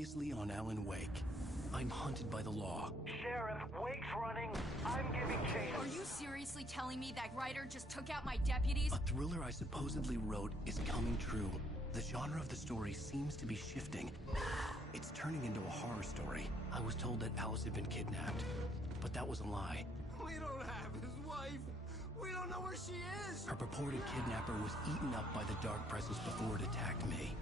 Previously on Alan Wake. I'm hunted by the law. Sheriff, Wake's running. I'm giving chase. Are you seriously telling me that writer just took out my deputies? A thriller I supposedly wrote is coming true. The genre of the story seems to be shifting. It's turning into a horror story. I was told that Alice had been kidnapped, but that was a lie. We don't have his wife. We don't know where she is. Her purported kidnapper was eaten up by the dark presence before it attacked me.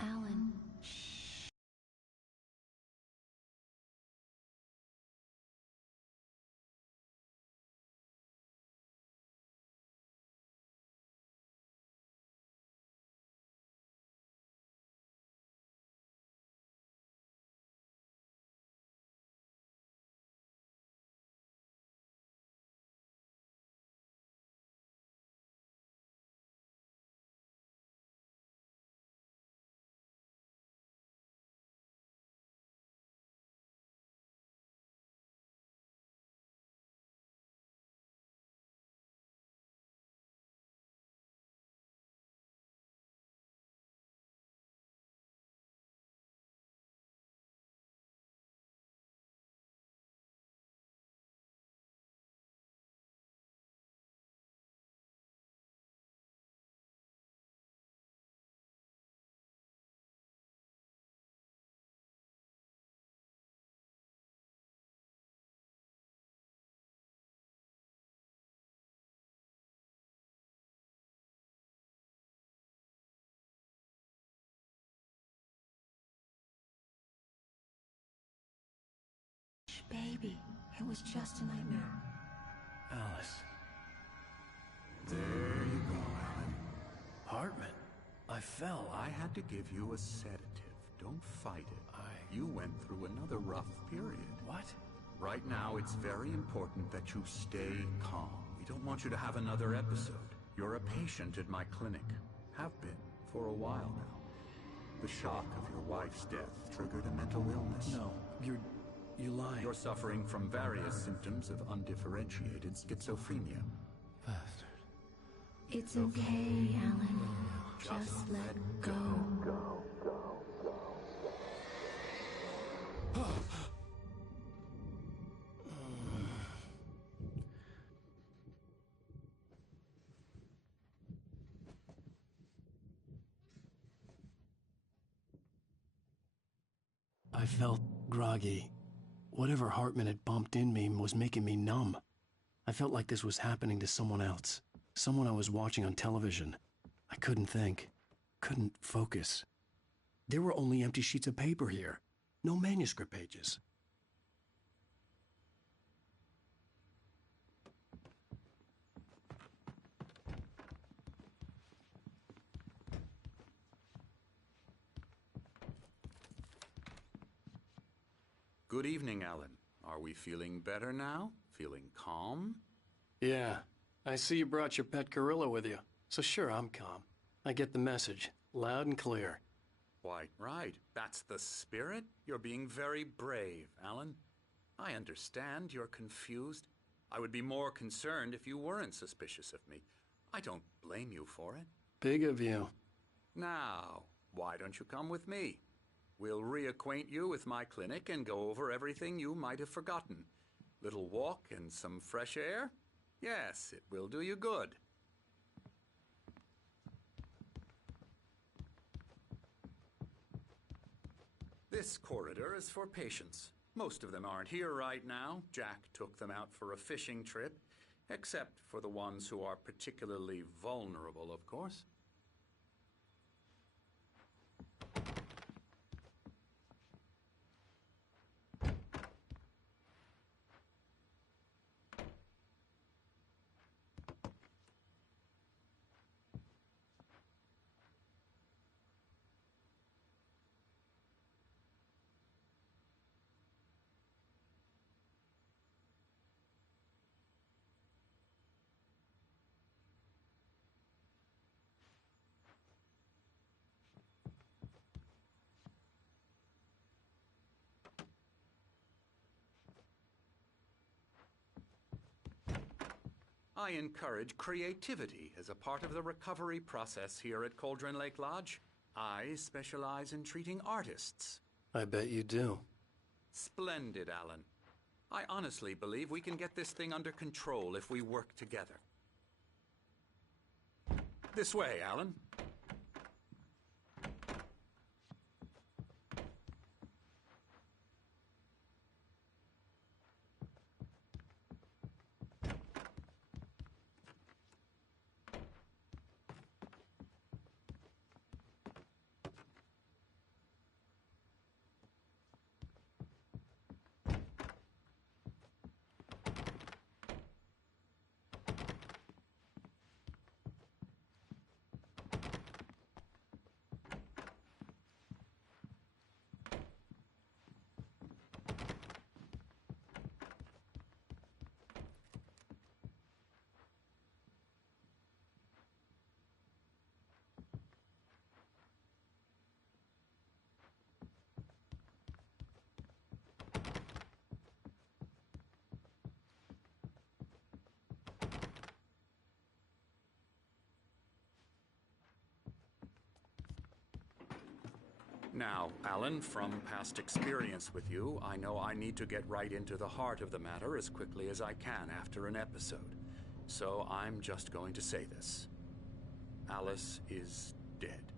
Alan. Baby, it was just a nightmare. Alice. There you go, Alan. Hartman. I fell. I had to give you a sedative. Don't fight it. You went through another rough period. What? Right now, it's very important that you stay calm. We don't want you to have another episode. You're a patient at my clinic. Have been for a while now. The shock of your wife's death triggered a mental illness. No, you lied. You're suffering from various symptoms of undifferentiated schizophrenia. Bastard. It's okay, Alan. Just let go. I felt groggy. Whatever Hartman had bumped in me was making me numb. I felt like this was happening to someone else. Someone I was watching on television. I couldn't think. Couldn't focus. There were only empty sheets of paper here. No manuscript pages. Good evening, Alan. Are we feeling better now? Feeling calm? Yeah. I see you brought your pet gorilla with you. So sure, I'm calm. I get the message. Loud and clear. Quite right. That's the spirit. You're being very brave, Alan. I understand you're confused. I would be more concerned if you weren't suspicious of me. I don't blame you for it. Big of you. Now, why don't you come with me? We'll reacquaint you with my clinic and go over everything you might have forgotten. Little walk and some fresh air? Yes, it will do you good. This corridor is for patients. Most of them aren't here right now. Jack took them out for a fishing trip, except for the ones who are particularly vulnerable, of course. I encourage creativity as a part of the recovery process here at Cauldron Lake Lodge. I specialize in treating artists. I bet you do. Splendid, Alan. I honestly believe we can get this thing under control if we work together. This way, Alan. Now, Alan, from past experience with you, I know I need to get right into the heart of the matter as quickly as I can after an episode. So I'm just going to say this. Alice is dead.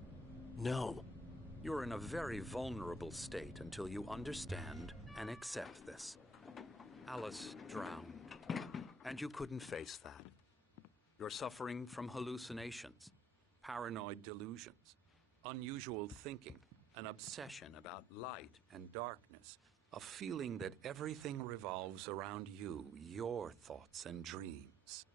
No. You're in a very vulnerable state until you understand and accept this. Alice drowned, and you couldn't face that. You're suffering from hallucinations, paranoid delusions, unusual thinking, an obsession about light and darkness, a feeling that everything revolves around you, your thoughts and dreams.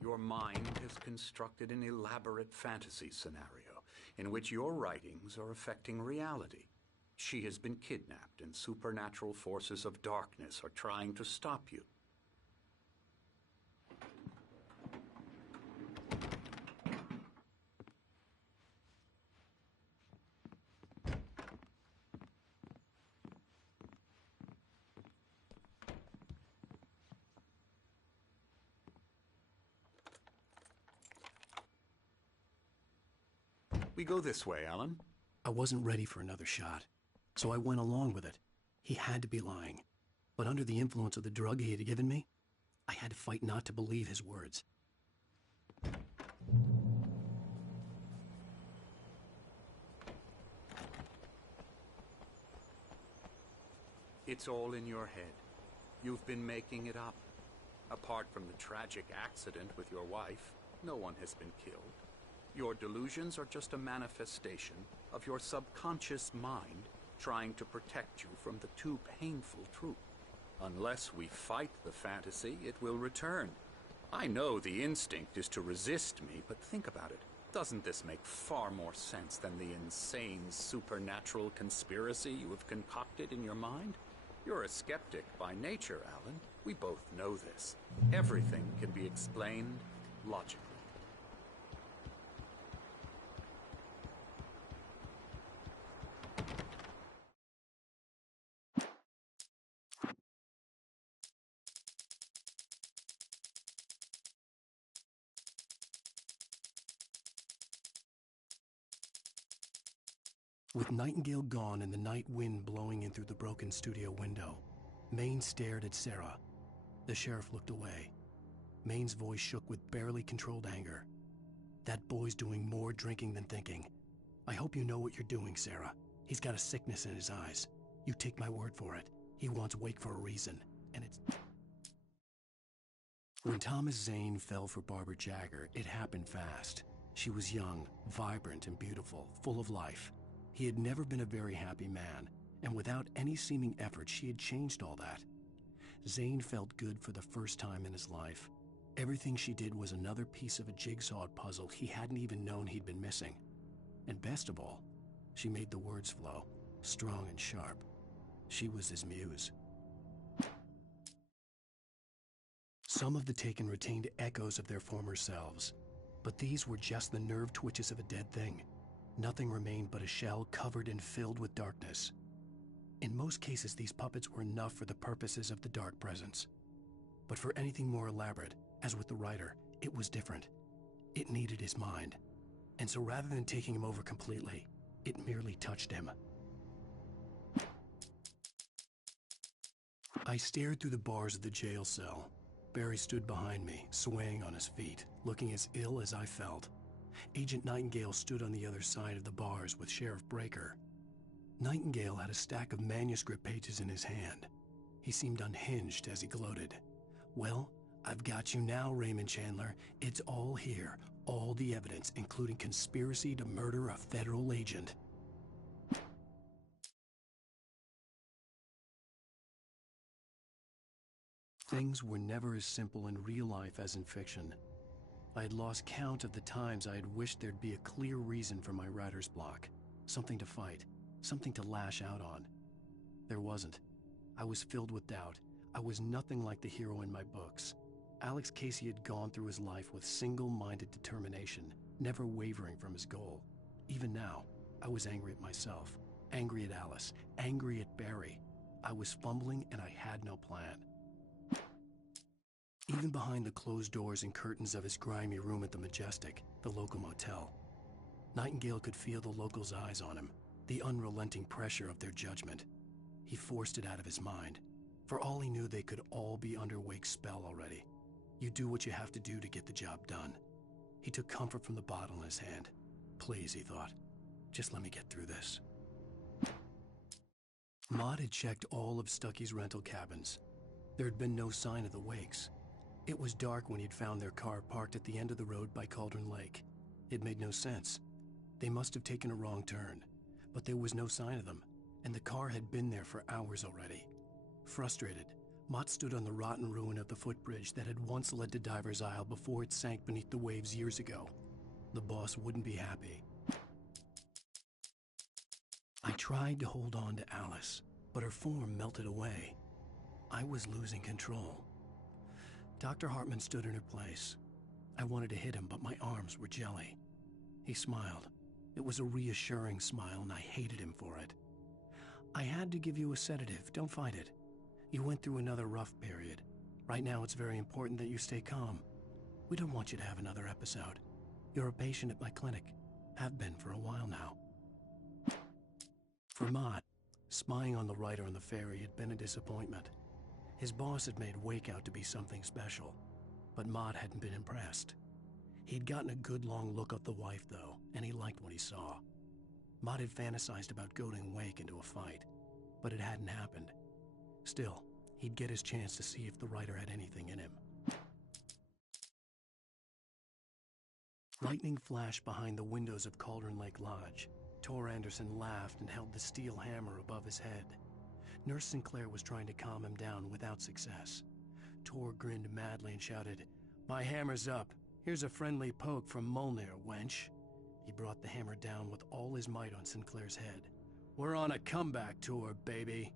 Your mind has constructed an elaborate fantasy scenario in which your writings are affecting reality. She has been kidnapped and supernatural forces of darkness are trying to stop you. We go this way, Alan. I wasn't ready for another shot, so I went along with it. He had to be lying. But under the influence of the drug he had given me, I had to fight not to believe his words. It's all in your head. You've been making it up. Apart from the tragic accident with your wife, no one has been killed. Your delusions are just a manifestation of your subconscious mind trying to protect you from the too painful truth. Unless we fight the fantasy, it will return. I know the instinct is to resist me, but think about it. Doesn't this make far more sense than the insane supernatural conspiracy you have concocted in your mind? You're a skeptic by nature, Alan. We both know this. Everything can be explained logically. With Nightingale gone and the night wind blowing in through the broken studio window, Maine stared at Sarah. The sheriff looked away. Maine's voice shook with barely controlled anger. That boy's doing more drinking than thinking. I hope you know what you're doing, Sarah. He's got a sickness in his eyes. You take my word for it. He wants Wake for a reason, and it's... When Thomas Zane fell for Barbara Jagger, it happened fast. She was young, vibrant, and beautiful, full of life. He had never been a very happy man, and without any seeming effort, she had changed all that. Zane felt good for the first time in his life. Everything she did was another piece of a jigsaw puzzle he hadn't even known he'd been missing. And best of all, she made the words flow, strong and sharp. She was his muse. Some of the Taken retained echoes of their former selves, but these were just the nerve twitches of a dead thing. Nothing remained but a shell covered and filled with darkness. In most cases, these puppets were enough for the purposes of the Dark Presence. But for anything more elaborate, As with the writer, it was different. It needed his mind. And so rather than taking him over completely, it merely touched him. I stared through the bars of the jail cell. Barry stood behind me, swaying on his feet, looking as ill as I felt. Agent Nightingale stood on the other side of the bars with Sheriff Breaker. Nightingale had a stack of manuscript pages in his hand. He seemed unhinged as he gloated. "Well, I've got you now, Raymond Chandler. It's all here. All the evidence, including conspiracy to murder a federal agent." Things were never as simple in real life as in fiction. I had lost count of the times I had wished there'd be a clear reason for my writer's block. Something to fight, something to lash out on. There wasn't. I was filled with doubt. I was nothing like the hero in my books. Alex Casey had gone through his life with single-minded determination, never wavering from his goal. Even now, I was angry at myself, angry at Alice, angry at Barry. I was fumbling and I had no plan. Even behind the closed doors and curtains of his grimy room at the Majestic, the local motel, Nightingale could feel the locals' eyes on him, the unrelenting pressure of their judgment. He forced it out of his mind. For all he knew, they could all be under Wake's spell already. You do what you have to do to get the job done. He took comfort from the bottle in his hand. Please, he thought, just let me get through this. Maud had checked all of Stucky's rental cabins. There had been no sign of the Wakes. It was dark when he'd found their car parked at the end of the road by Cauldron Lake. It made no sense. They must have taken a wrong turn, but there was no sign of them, and the car had been there for hours already. Frustrated, Mott stood on the rotten ruin of the footbridge that had once led to Diver's Isle before it sank beneath the waves years ago. The boss wouldn't be happy. I tried to hold on to Alice, but her form melted away. I was losing control. Dr. Hartman stood in her place. I wanted to hit him, but my arms were jelly. He smiled. It was a reassuring smile, and I hated him for it. "I had to give you a sedative. Don't fight it. You went through another rough period. Right now, it's very important that you stay calm. We don't want you to have another episode. You're a patient at my clinic. Have been for a while now." For Mott, spying on the writer on the ferry had been a disappointment. His boss had made Wake out to be something special, but Mott hadn't been impressed. He'd gotten a good long look at the wife, though, and he liked what he saw. Mott had fantasized about goading Wake into a fight, but it hadn't happened. Still, he'd get his chance to see if the writer had anything in him. Lightning flashed behind the windows of Cauldron Lake Lodge. Tor Anderson laughed and held the steel hammer above his head. Nurse Sinclair was trying to calm him down without success. Tor grinned madly and shouted, "My hammer's up. Here's a friendly poke from Molnir, wench." He brought the hammer down with all his might on Sinclair's head. "We're on a comeback tour, baby."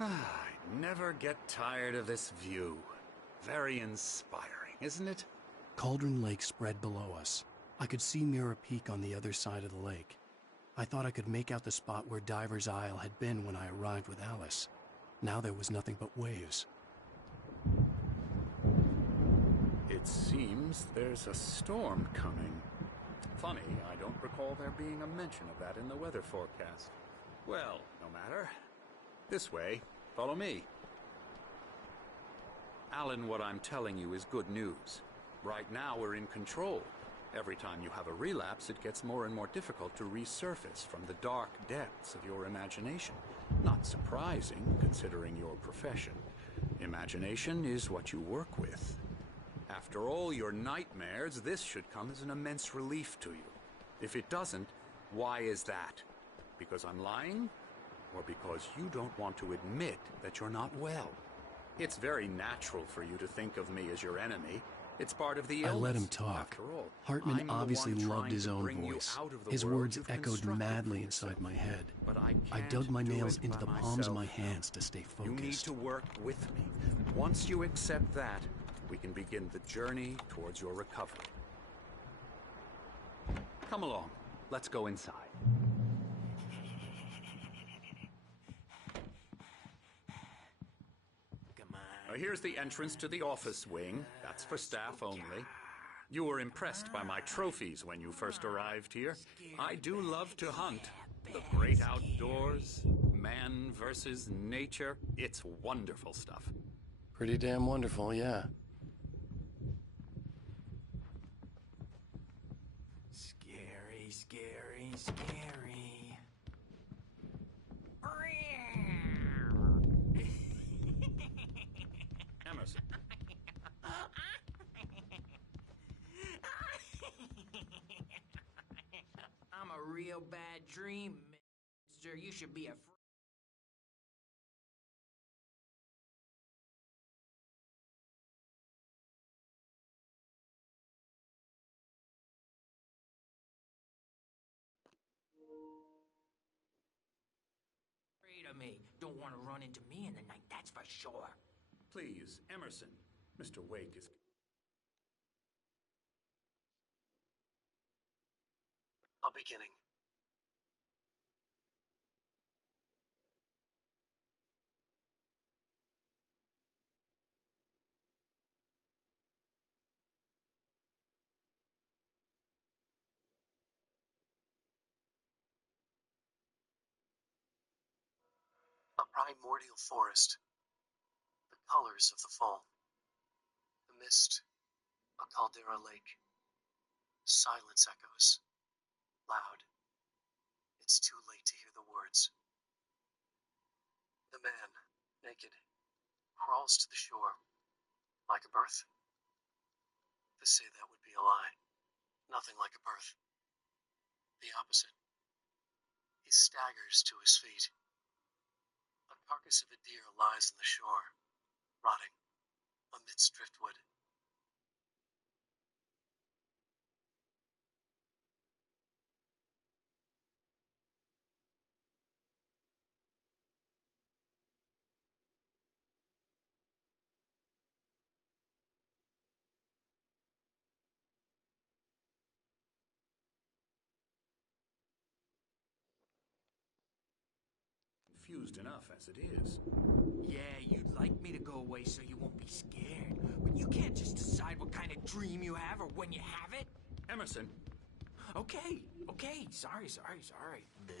I never get tired of this view. Very inspiring, isn't it? Cauldron Lake spread below us. I could see Mirror Peak on the other side of the lake. I thought I could make out the spot where Diver's Isle had been when I arrived with Alice. Now there was nothing but waves. It seems there's a storm coming. Funny, I don't recall there being a mention of that in the weather forecast. Well, no matter. This way. Follow me. Alan, what I'm telling you is good news. Right now we're in control. Every time you have a relapse, it gets more and more difficult to resurface from the dark depths of your imagination. Not surprising, considering your profession. Imagination is what you work with. After all your nightmares, this should come as an immense relief to you. If it doesn't, why is that? Because I'm lying? Or because you don't want to admit that you're not well? It's very natural for you to think of me as your enemy. It's part of the illness. I let him talk. After all, Hartman I'm the obviously one loved trying his to own bring you voice. out of the His world words you've echoed constructed madly for inside yourself. my head. But I dug my can't do nails it into by the palms of my myself. hands to stay You need focused. to work with me. Once you accept that, we can begin the journey towards your recovery. Come along. Let's go inside. Here's the entrance to the office wing. That's for staff only. You were impressed by my trophies when you first arrived here. I do love to hunt. The great outdoors, man versus nature. It's wonderful stuff. Pretty damn wonderful, yeah. Scary, scary, scary. Emerson. I'm a real bad dream, mister. You should be afraid of me. Don't want to run into me in the night, that's for sure. Please, Emerson. Mr. Wake is... I'm beginning. A primordial forest. The colors of the fall. The mist. A caldera lake. Silence echoes. Loud. It's too late to hear the words. The man, naked, crawls to the shore. Like a birth? To say that would be a lie. Nothing like a birth. The opposite. He staggers to his feet. A carcass of a deer lies on the shore, rotting amidst driftwood. confused enough as it is. Yeah, you'd like me to go away so you won't be scared. But you can't just decide what kind of dream you have or when you have it. Emerson. Okay. Sorry. Boo.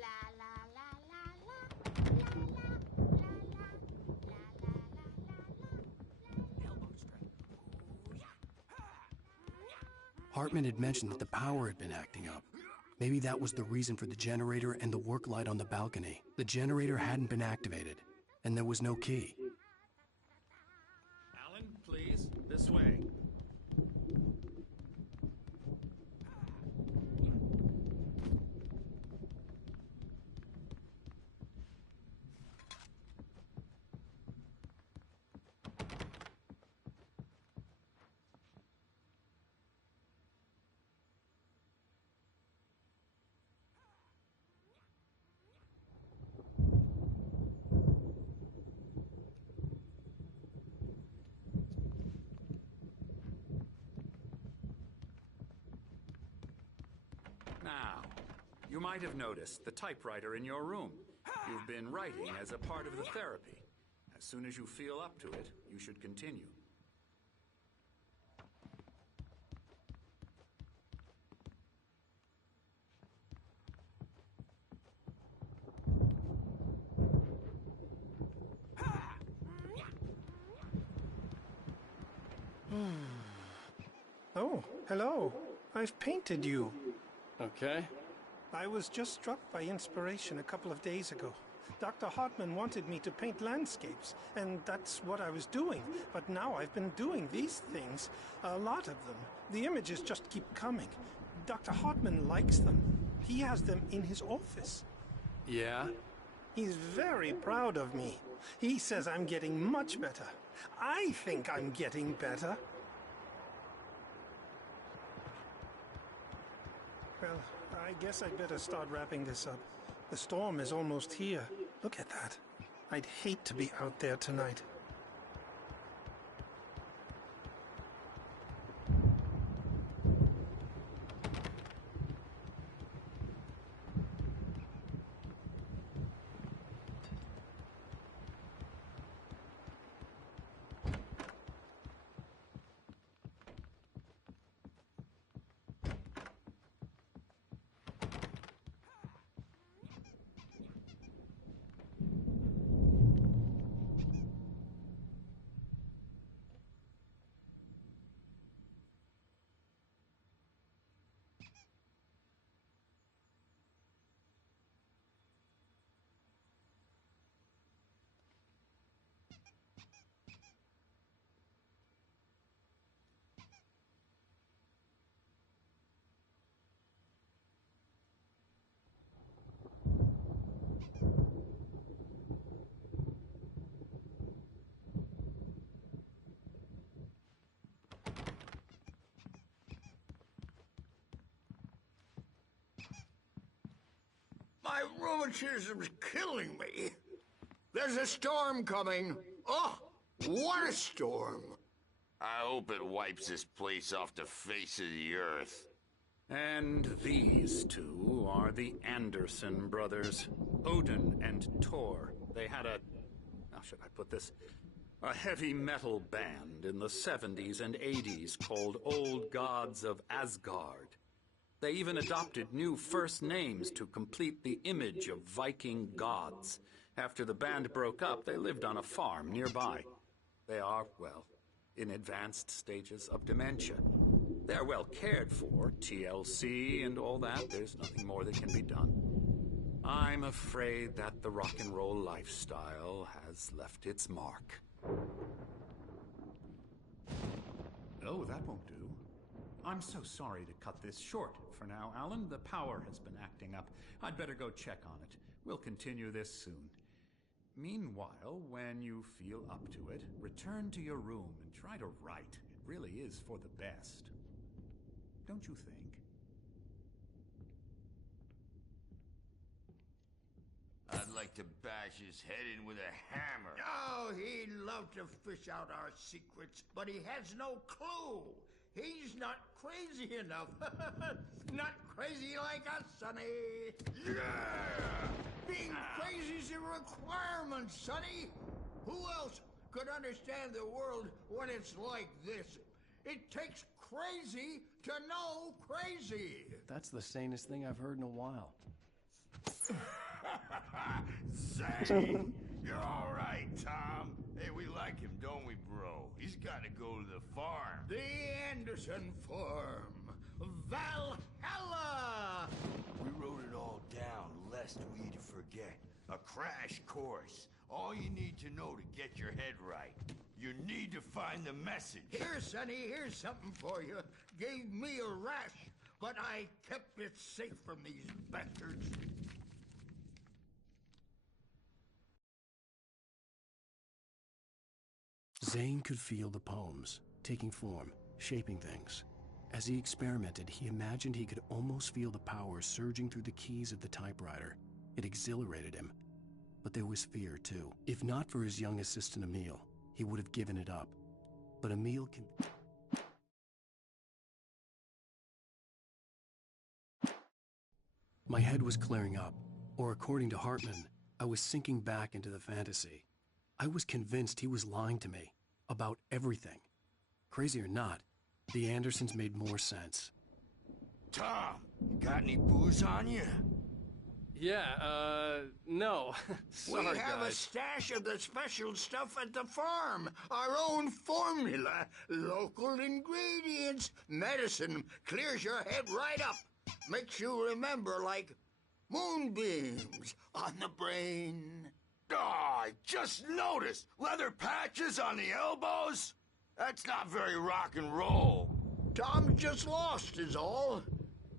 La la la la la la la la la la la. Elbow strike. Ooh, yeah. Hartman had mentioned that the power had been acting up. Maybe that was the reason for the generator and the work light on the balcony. The generator hadn't been activated, and there was no key. Alan, please, this way. Now, you might have noticed the typewriter in your room. You've been writing as a part of the therapy. As soon as you feel up to it, you should continue. Oh, hello. I've painted you. Okay. I was just struck by inspiration a couple of days ago. Dr. Hartman wanted me to paint landscapes, and that's what I was doing. But now I've been doing these things, a lot of them. The images just keep coming. Dr. Hartman likes them. He has them in his office. Yeah? He's very proud of me. He says I'm getting much better. I think I'm getting better. Well, I guess I'd better start wrapping this up. The storm is almost here. Look at that. I'd hate to be out there tonight. My rheumatism's killing me. There's a storm coming. Oh, what a storm. I hope it wipes this place off the face of the earth. And these two are the Anderson brothers, Odin and Thor. They had a, how should I put this, a heavy metal band in the 70s and 80s called Old Gods of Asgard. They even adopted new first names to complete the image of Viking gods. After the band broke up, they lived on a farm nearby. They are, well, in advanced stages of dementia. They're well cared for, TLC and all that. There's nothing more that can be done. I'm afraid that the rock and roll lifestyle has left its mark. Oh, that won't do. I'm so sorry to cut this short for now, Alan. The power has been acting up. I'd better go check on it. We'll continue this soon. Meanwhile, when you feel up to it, return to your room and try to write. It really is for the best. Don't you think? I'd like to bash his head in with a hammer. Oh, he'd love to fish out our secrets, but he has no clue. He's not crazy enough. Not crazy like us, Sonny. Yeah! Being crazy's a requirement, Sonny. Who else could understand the world when it's like this? It takes crazy to know crazy. That's the sanest thing I've heard in a while. Zane! You're all right, Tom. Hey, we like him, don't we, bro? He's got to go to the farm. The Anderson farm. Valhalla! We wrote it all down, lest we forget. A crash course. All you need to know to get your head right. You need to find the message. Here, Sonny, here's something for you. Gave me a rash, but I kept it safe from these bastards. Zane could feel the poems, taking form, shaping things. As he experimented, he imagined he could almost feel the power surging through the keys of the typewriter. It exhilarated him. But there was fear, too. If not for his young assistant Emil, he would have given it up. But Emil can... My head was clearing up, or according to Hartman, I was sinking back into the fantasy. I was convinced he was lying to me about everything. Crazy or not, the Andersons made more sense. Tom, got any booze on you? Yeah, no. Sorry, we have a stash of the special stuff at the farm. Our own formula. Local ingredients. Medicine clears your head right up. Makes you remember like Moonbeams on the brain. Oh, I just noticed! Leather patches on the elbows? That's not very rock and roll. Tom just lost is all.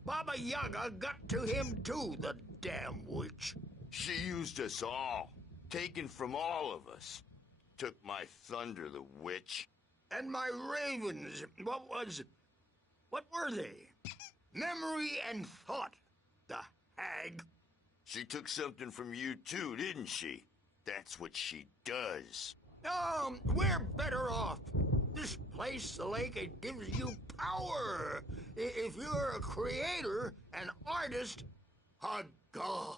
Baba Yaga got to him too, the damn witch. She used us all. Taken from all of us. Took my thunder, the witch. And my ravens, what were they? Memory and thought, the hag. She took something from you too, didn't she? That's what she does. We're better off. This place, the lake, it gives you power. If you're a creator, an artist, a god.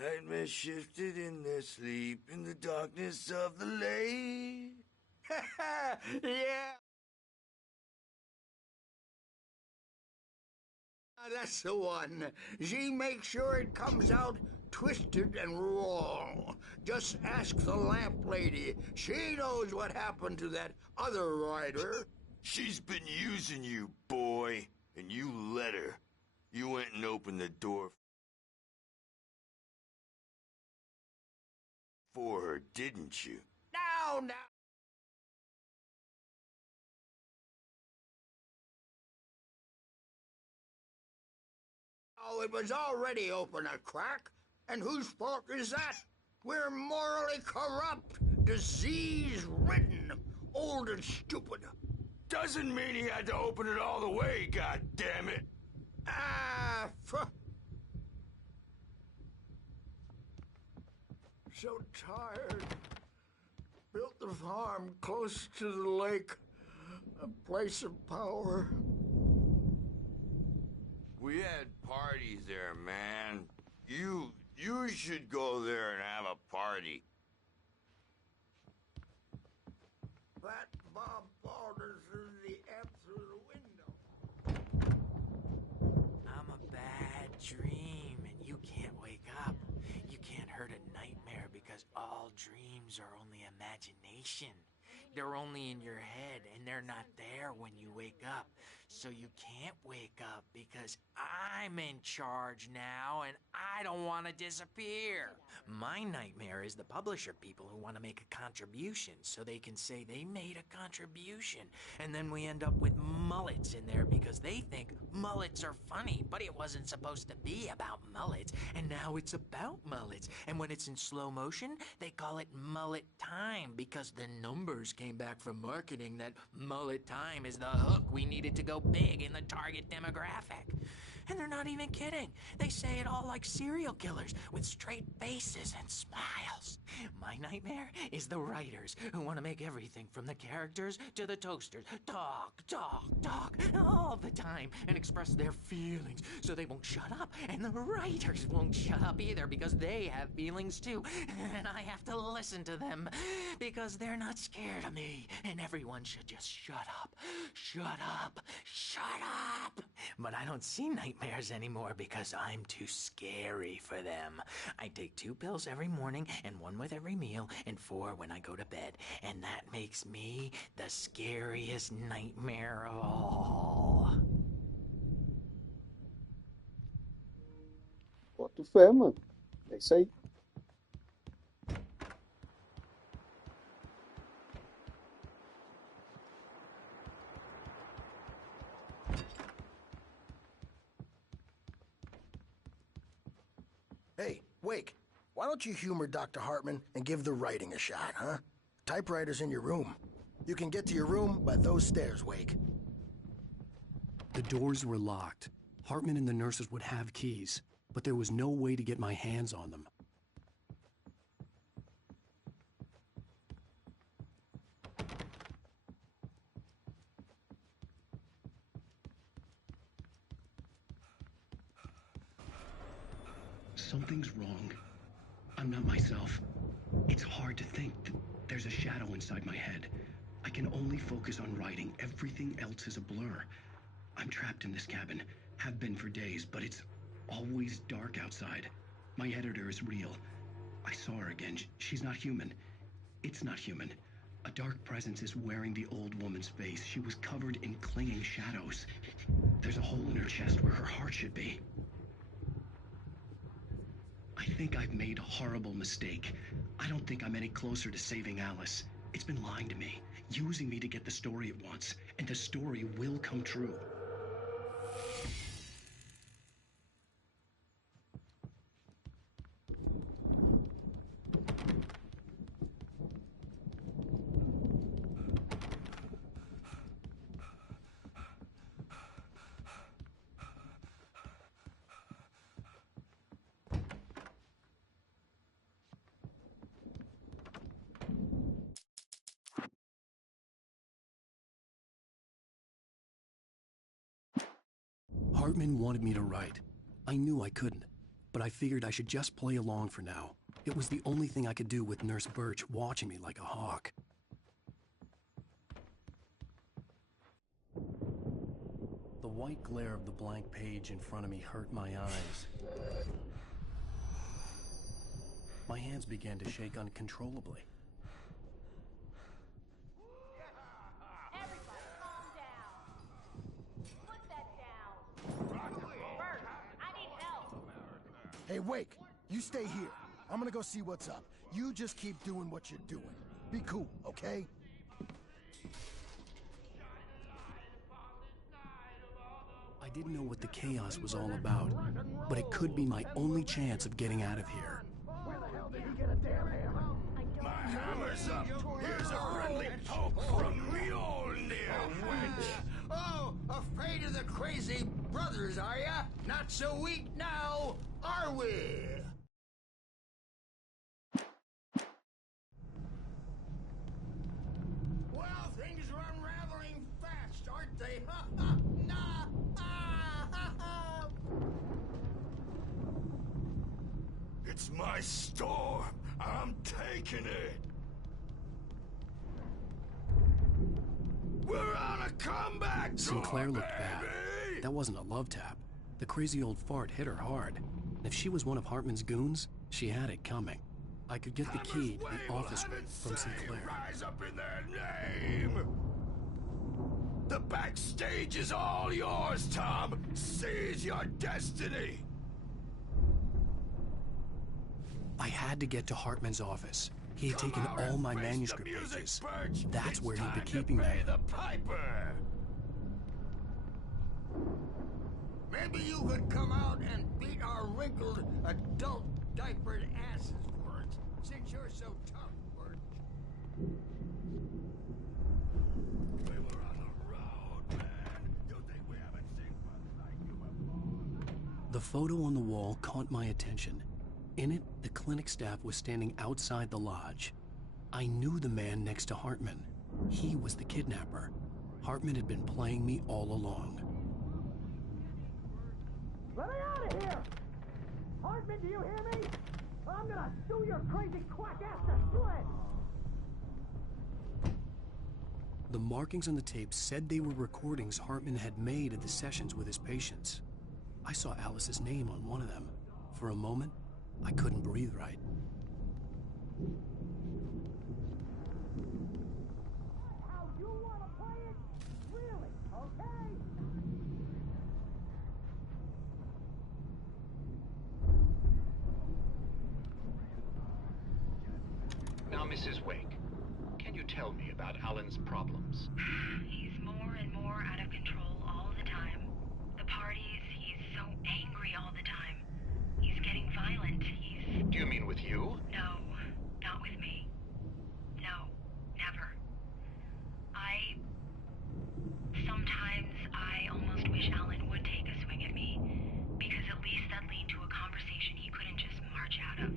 Nightmares shifted in their sleep in the darkness of the lake. Yeah. That's the one. She makes sure it comes out twisted and wrong. Just ask the lamp lady. She knows what happened to that other rider. She's been using you, boy, and you let her. You went and opened the door for her, didn't you? Now. Oh, it was already open a crack. And whose fault is that? We're morally corrupt, disease-ridden, old and stupid. Doesn't mean he had to open it all the way, goddammit. So tired. Built the farm close to the lake, a place of power. We had parties there, man. You should go there and have a party. That Bob Balder threw the F through the window. I'm a bad dream, and you can't wake up. You can't hurt a nightmare because all dreams are only imagination. They're only in your head, and they're not there when you wake up. So you can't wake up because I'm in charge now, and I don't want to disappear. My nightmare is the publisher people who want to make a contribution so they can say they made a contribution. And then we end up with mullets in there because they think mullets are funny, but it wasn't supposed to be about mullets, and now it's about mullets. And when it's in slow motion, they call it mullet time because the numbers came back from marketing that mullet time is the hook we needed to go big in the target demographic. And they're not even kidding. They say it all like serial killers with straight faces and smiles. My nightmare is the writers who want to make everything from the characters to the toasters talk all the time and express their feelings so they won't shut up. And the writers won't shut up either because they have feelings too. And I have to listen to them because they're not scared of me. And everyone should just shut up. Shut up. Shut up. But I don't see nightmares anymore because I'm too scary for them. I take 2 pills every morning and 1 with every meal and 4 when I go to bed. And that makes me the scariest nightmare of all. Boto fé, mano. É isso aí. Hey, Wake, why don't you humor Dr. Hartman and give the writing a shot, huh? Typewriter's in your room. You can get to your room by those stairs, Wake. The doors were locked. Hartman and the nurses would have keys, but there was no way to get my hands on them. Something's wrong. I'm not myself. It's hard to think that there's a shadow inside my head. I can only focus on writing. Everything else is a blur. I'm trapped in this cabin. Have been for days, but it's always dark outside. My editor is real. I saw her again. She's not human. It's not human. A dark presence is wearing the old woman's face. She was covered in clinging shadows. There's a hole in her chest where her heart should be. I think I've made a horrible mistake. I don't think I'm any closer to saving Alice. It's been lying to me, using me to get the story it wants, and the story will come true. Hartman wanted me to write. I knew I couldn't, but I figured I should just play along for now. It was the only thing I could do with Nurse Birch watching me like a hawk. The white glare of the blank page in front of me hurt my eyes. My hands began to shake uncontrollably. Everybody calm down. Put that down. Bert, I need help. Hey, Wake, you stay here. I'm gonna go see what's up. You just keep doing what you're doing. Be cool, okay? I didn't know what the chaos was all about, but it could be my only chance of getting out of here. Where the hell did he get a damn hammer? My hammer's up! Here's a friendly poke from Mjolnir, wench! Oh, afraid of the crazy brothers, are ya? Not so weak now, are we? Well, things are unraveling fast, aren't they? Ha ha! Nah! Ah! Ha ha! It's my storm! I'm taking it! We're on a comeback tour, Sinclair looked baby! bad. That wasn't a love tap. The crazy old fart hit her hard. And if she was one of Hartman's goons, she had it coming. I could get the key to the office room from Sinclair. Rise up in their name! The backstage is all yours, Tom! Seize your destiny! I had to get to Hartman's office. He had taken all my manuscript pages. That's where he'd be keeping them. The piper! Maybe you could come out and beat our wrinkled, adult, diapered asses for it, since you're so tough, Bert. We were on the road, man. You think we haven't seen one like you before? The photo on the wall caught my attention. In it, the clinic staff was standing outside the lodge. I knew the man next to Hartman. He was the kidnapper. Hartman had been playing me all along. Let me out of here! Hartman, do you hear me? I'm gonna sue your crazy quack ass to shreds! The markings on the tape said they were recordings Hartman had made at the sessions with his patients. I saw Alice's name on one of them. For a moment, I couldn't breathe right. How you wanna play it? Really? Okay? Now, Mrs. Wake, can you tell me about Alan's problems? He's more and more out of control all the time. The parties, he's so angry all the time. He's getting violent. Do you mean with you? No, not with me. No, never. Sometimes I almost wish Alan would take a swing at me, because at least that lead to a conversation he couldn't just march out of.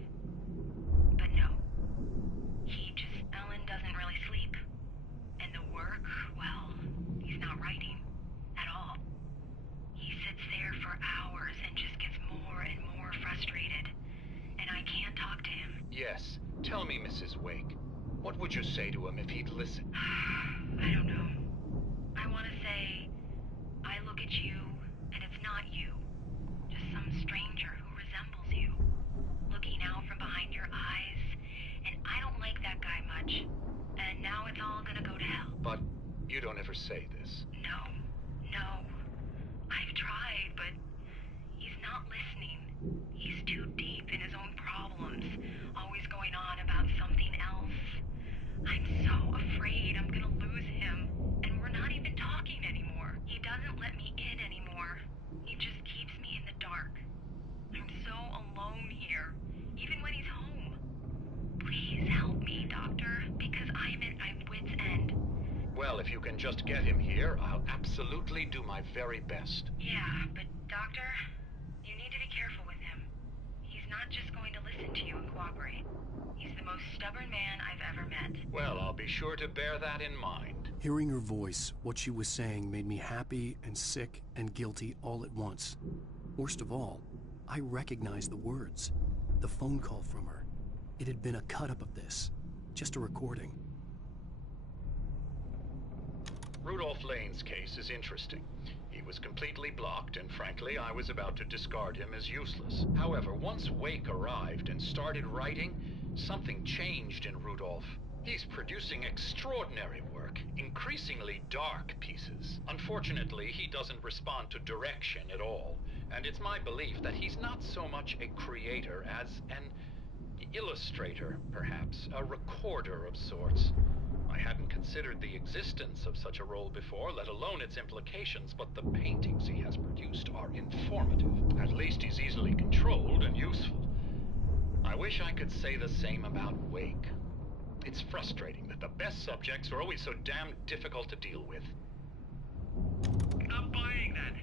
But no. Alan doesn't really sleep. And the work, well, he's not writing at all. He sits there for hours and just gets more and more frustrated. And I can't talk to him. Yes. Tell me, Mrs. Wake. What would you say to him if he'd listen? I don't know. I want to say, I look at you, and it's not you. Just some stranger who resembles you. Looking out from behind your eyes. And I don't like that guy much. And now it's all gonna go to hell. But you don't ever say this. No. I've tried, but he's not listening. He's too deep in his own Well, if you can just get him here, I'll absolutely do my very best. Yeah, but Doctor, you need to be careful with him. He's not just going to listen to you and cooperate. He's the most stubborn man I've ever met. Well, I'll be sure to bear that in mind. Hearing her voice, what she was saying made me happy and sick and guilty all at once. Worst of all, I recognized the words. The phone call from her. It had been a cut-up of this. Just a recording. Rudolph Lane's case is interesting. He was completely blocked, and frankly, I was about to discard him as useless. However, once Wake arrived and started writing, something changed in Rudolph. He's producing extraordinary work, increasingly dark pieces. Unfortunately, he doesn't respond to direction at all, and it's my belief that he's not so much a creator as an illustrator, perhaps, a recorder of sorts. I hadn't considered the existence of such a role before, let alone its implications, but the paintings he has produced are informative. At least he's easily controlled and useful. I wish I could say the same about Wake. It's frustrating that the best subjects are always so damn difficult to deal with. I'm buying that.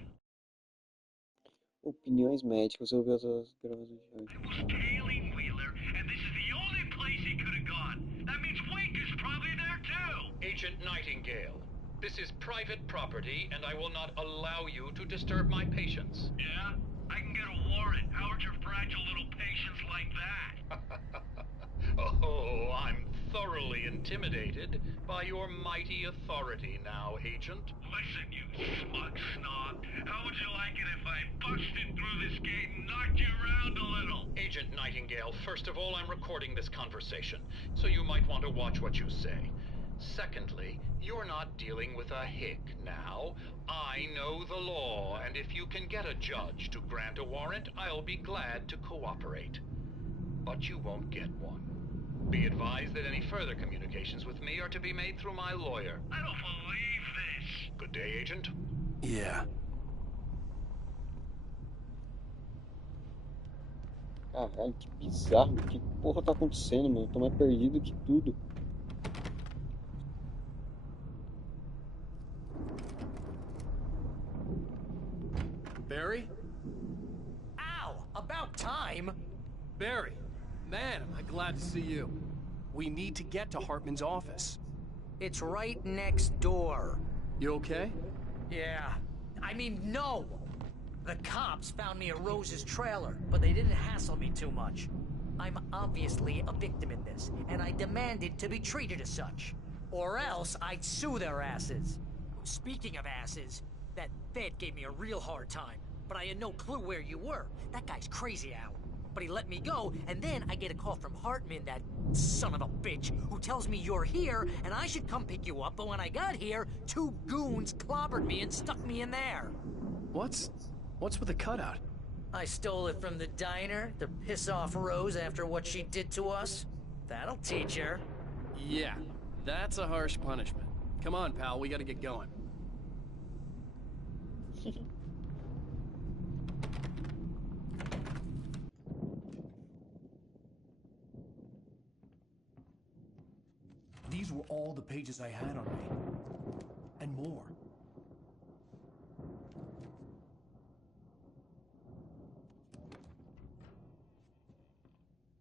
Opiniões médicas, ouviu as gravações de hoje. It was tailing Wheeler, and this is the only place he could have gone. That means Wake is probably there too. Agent Nightingale, this is private property, and I will not allow you to disturb my patients. Yeah? I can get a warrant. How'd your fragile little patients like that? Oh, I'm thoroughly intimidated by your mighty authority now, Agent. Listen, you smug snob. How would you like it if I busted through this gate and knocked you around a little? Agent Nightingale, first of all, I'm recording this conversation, so you might want to watch what you say. Secondly, you're not dealing with a hick now. I know the law, and if you can get a judge to grant a warrant, I'll be glad to cooperate. But you won't get one. Be advised that any further communications with me are to be made through my lawyer. I don't believe this. Good day, Agent. Yeah. Caralho, que bizarro. Que porra tá acontecendo, mano? Eu tô mais perdido que tudo. Barry? Ow! About time! Barry! Man, am I glad to see you. We need to get to Hartman's office. It's right next door. You okay? Yeah. I mean, no! The cops found me at Rose's trailer, but they didn't hassle me too much. I'm obviously a victim in this, and I demanded to be treated as such. Or else I'd sue their asses. Speaking of asses, that Fed gave me a real hard time, but I had no clue where you were. That guy's crazy, Al. But he let me go, and then I get a call from Hartman, that son of a bitch, who tells me you're here, and I should come pick you up, but when I got here, 2 goons clobbered me and stuck me in there. What's with the cutout? I stole it from the diner to piss off Rose after what she did to us. That'll teach her. Yeah, that's a harsh punishment. Come on, pal, we gotta get going. These were all the pages I had on me. And more.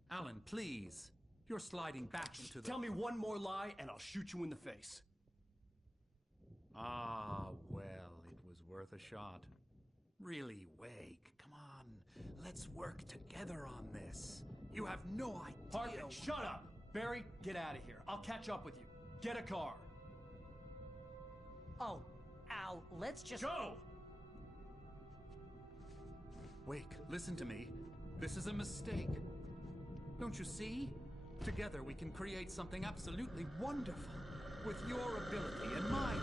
Alan, please. You're sliding back into the... Tell me one more lie and I'll shoot you in the face. Ah, well, it was worth a shot. Really, Wake, come on. Let's work together on this. You have no idea... Hartman, shut up! Barry, get out of here. I'll catch up with you. Get a car. Oh, Al, let's just... Go! Wake, listen to me. This is a mistake. Don't you see? Together we can create something absolutely wonderful. With your ability and mine.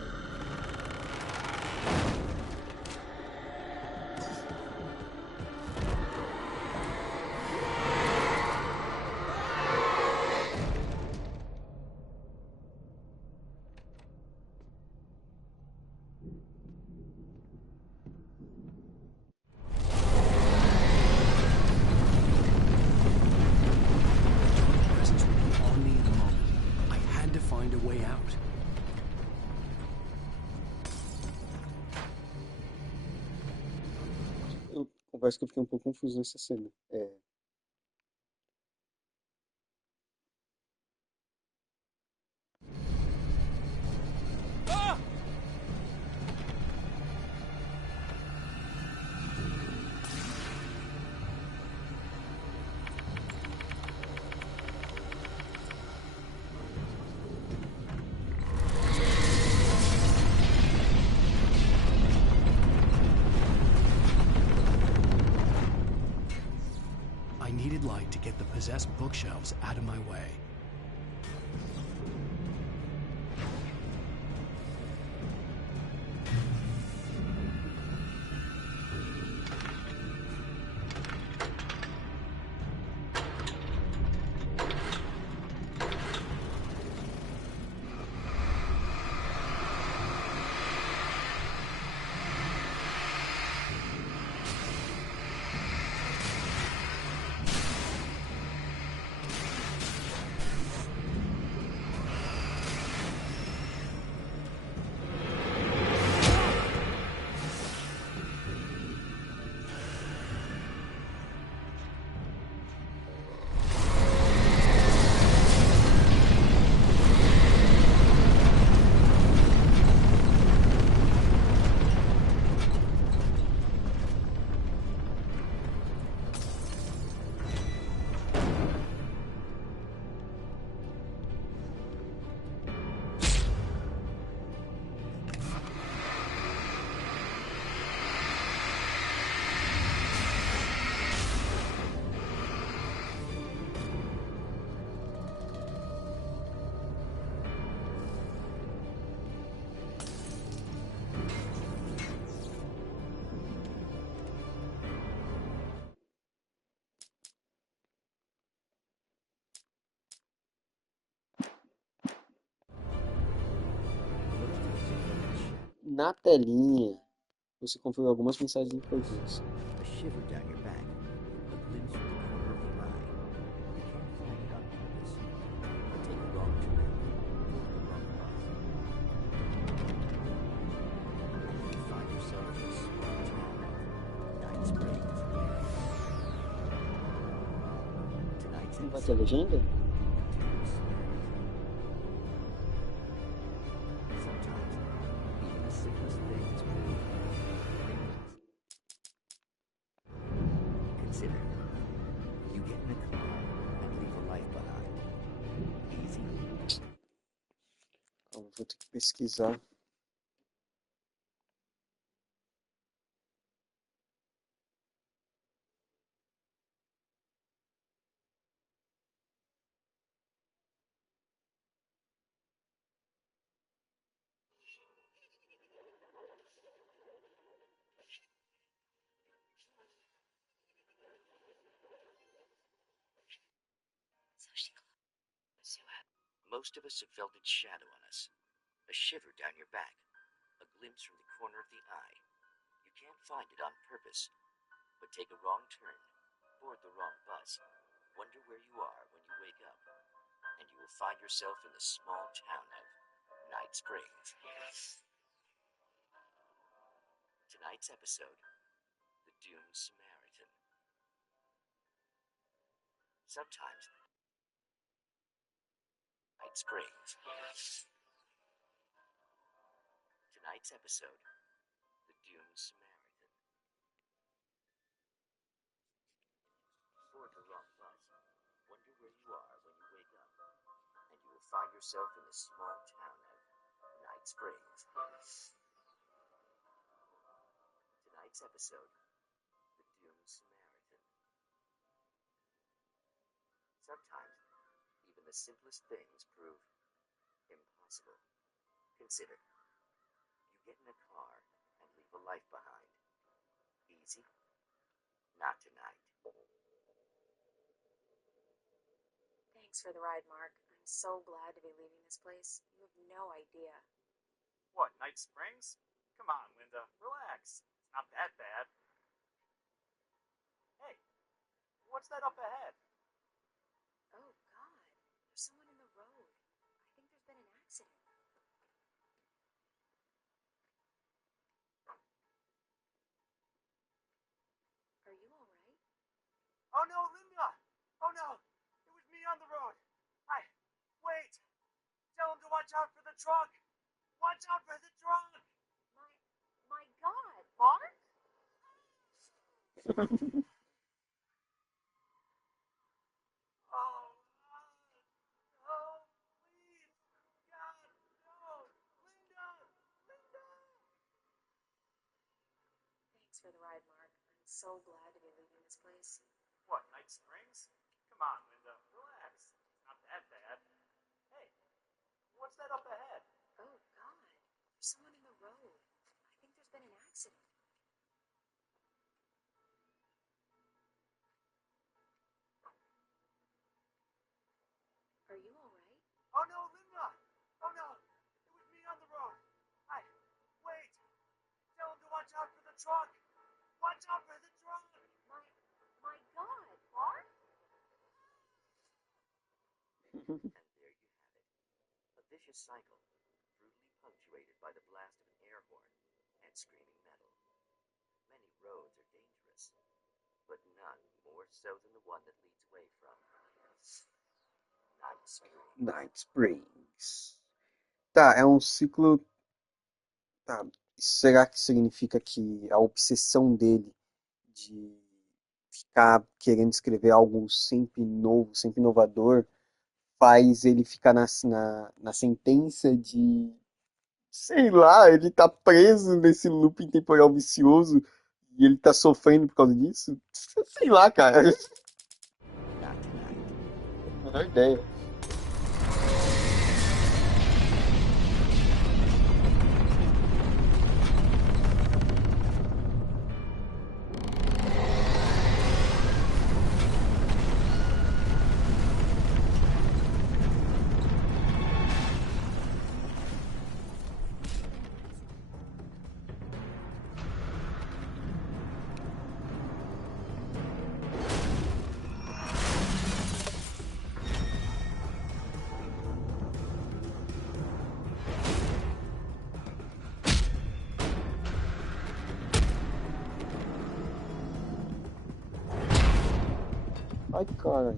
Presence would be on me in a moment. I had to find a way out. Confesso que eu fiquei um pouco confuso nessa cena. I needed light to get the possessed bookshelves out of my way. Na telinha, você confere algumas mensagens importantes. A shiver down your back, a glimpse from the corner of the eye. You can't find it on purpose, but take a wrong turn, board the wrong bus. And you find yourself in a small town of Night Springs. Tonight's Não vai ter legenda? Consider, you get in a car and leave a life behind. Easy. Calma, vou ter que pesquisar. Most of us have felt its shadow on us. A shiver down your back. A glimpse from the corner of the eye. You can't find it on purpose, but take a wrong turn, board the wrong bus, wonder where you are when you wake up, and you will find yourself in the small town of Night Springs. Tonight's episode, The Doomed Samaritan. Sometimes Night Springs. Tonight's episode, The Doomed Samaritan. Board the wrong bus, wonder where you are when you wake up, and you will find yourself in the small town of Night Springs. Tonight's episode, The Doomed Samaritan. Sometimes, even the simplest things prove impossible. Consider, you get in a car and leave a life behind. Easy? Not tonight. Thanks for the ride, Mark. I'm so glad to be leaving this place. You have no idea. What, Night Springs? Come on, Linda, relax. It's not that bad. Hey, what's that up ahead? Oh, God. There's someone in the road. I think there's been an accident. Are watch out for the truck! Watch out for the truck! My God, Mark? Oh, no, please! God, no! Linda! Linda! Thanks for the ride, Mark. I'm so glad to be leaving this place. What, Night Springs? Come on, Linda, relax. It's not that bad. Hey, what's that up ahead? Oh, God. There's someone in the road. I think there's been an accident. Are you alright? Oh no, Linda! Oh no! It was me on the road! Wait! Tell him to watch out for the truck! Watch out for the truck! My God, Mark? And there you have it. A vicious cycle, brutally punctuated by the blast of an air horn and screaming metal. Many roads are dangerous, but none more so than the one that leads away from Night Springs. Night Springs. Tá, é um ciclo. Tá, será que significa que a obsessão dele de ficar querendo escrever algo sempre novo, sempre inovador, faz ele ficar na sentença de, sei lá, ele tá preso nesse looping temporal vicioso e ele tá sofrendo por causa disso? Sei lá, cara. Não tenho a menor ideia. Ai, cara.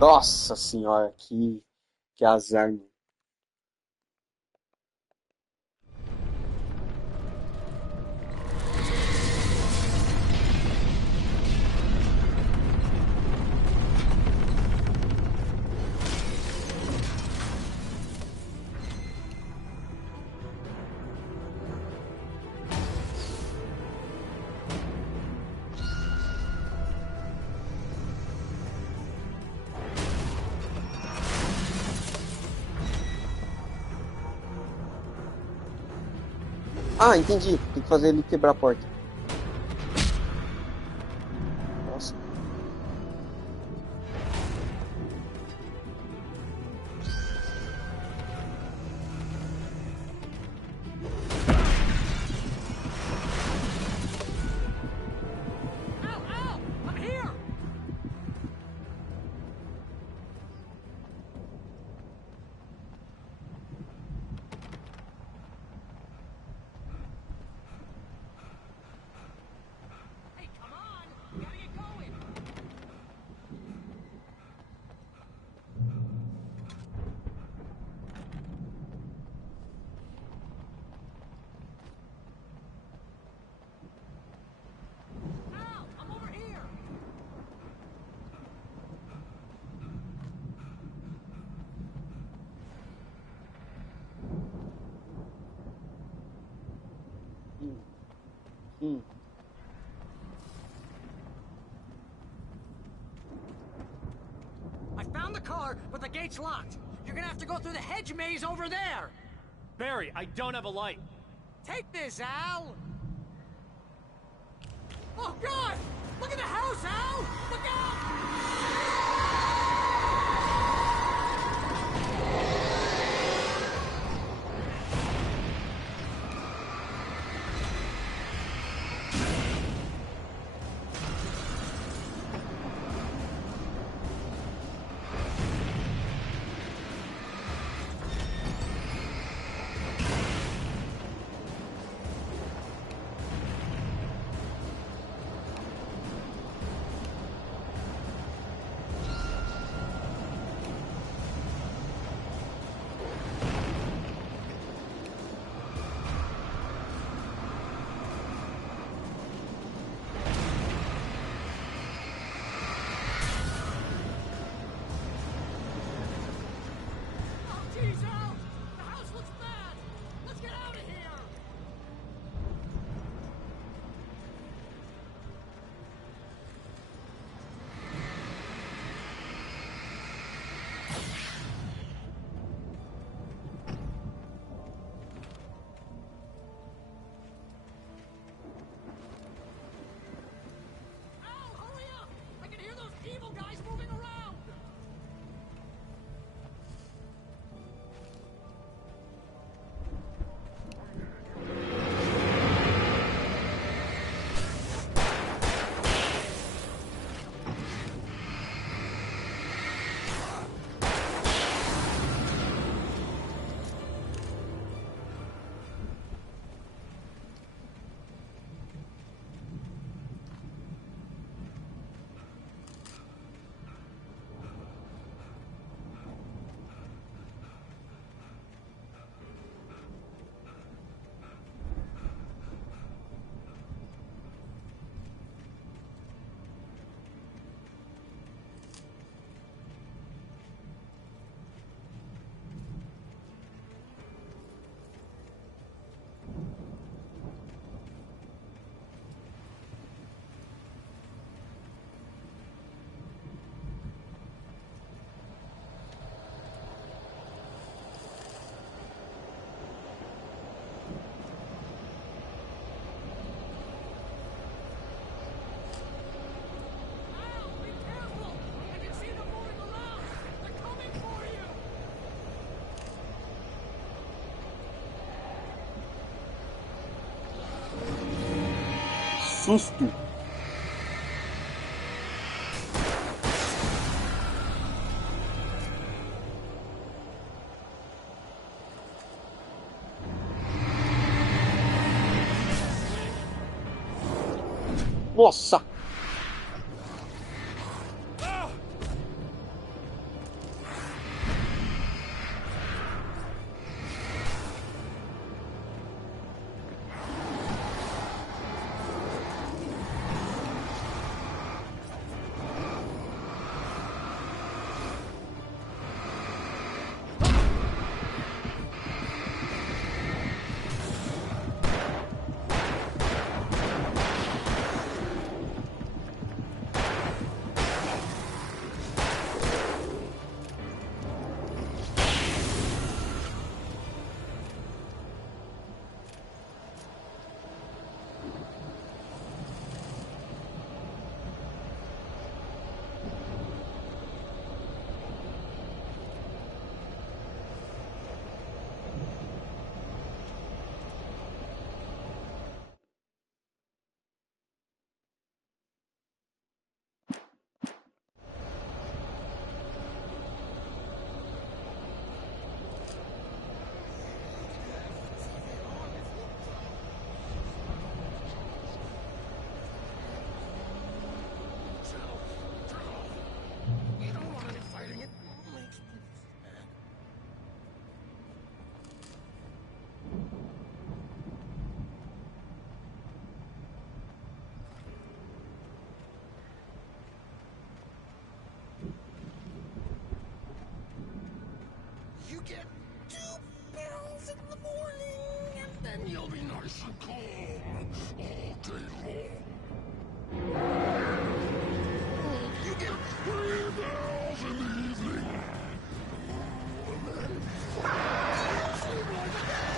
Nossa senhora, que azar. Ah, entendi. Tem que fazer ele quebrar a porta. Nossa. I'm here! Hey, come on! We gotta get going! Al, I'm over here! I found the car, but the gate's locked. You're gonna have to go through the hedge maze over there. Barry, I don't have a light. Take this, Al! Oh, God! Look at the house, Al! Look out! susto! Nossa! You get 2 pills in the morning, and then you'll be nice and calm all day long. You get 3 pills in the evening, and then you sleep like a baby.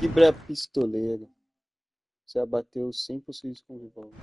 Quebra pistoleiro. Você abateu 100 possíveis com revólver.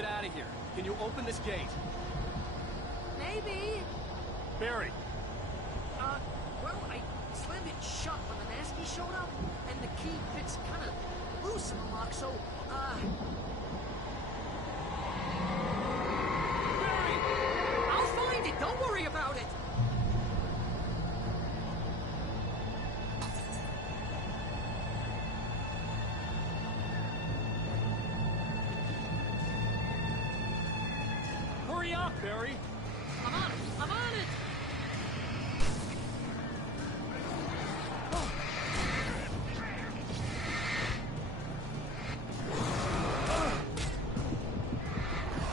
get out of here. Can you open this gate? Maybe. Barry. Well, I slammed it shut when the nasty showed up, and the key fits kind of loose in the lock, so, Barry! I'll find it, don't worry about it! Hurry up, Barry! I'm on it! I'm on it!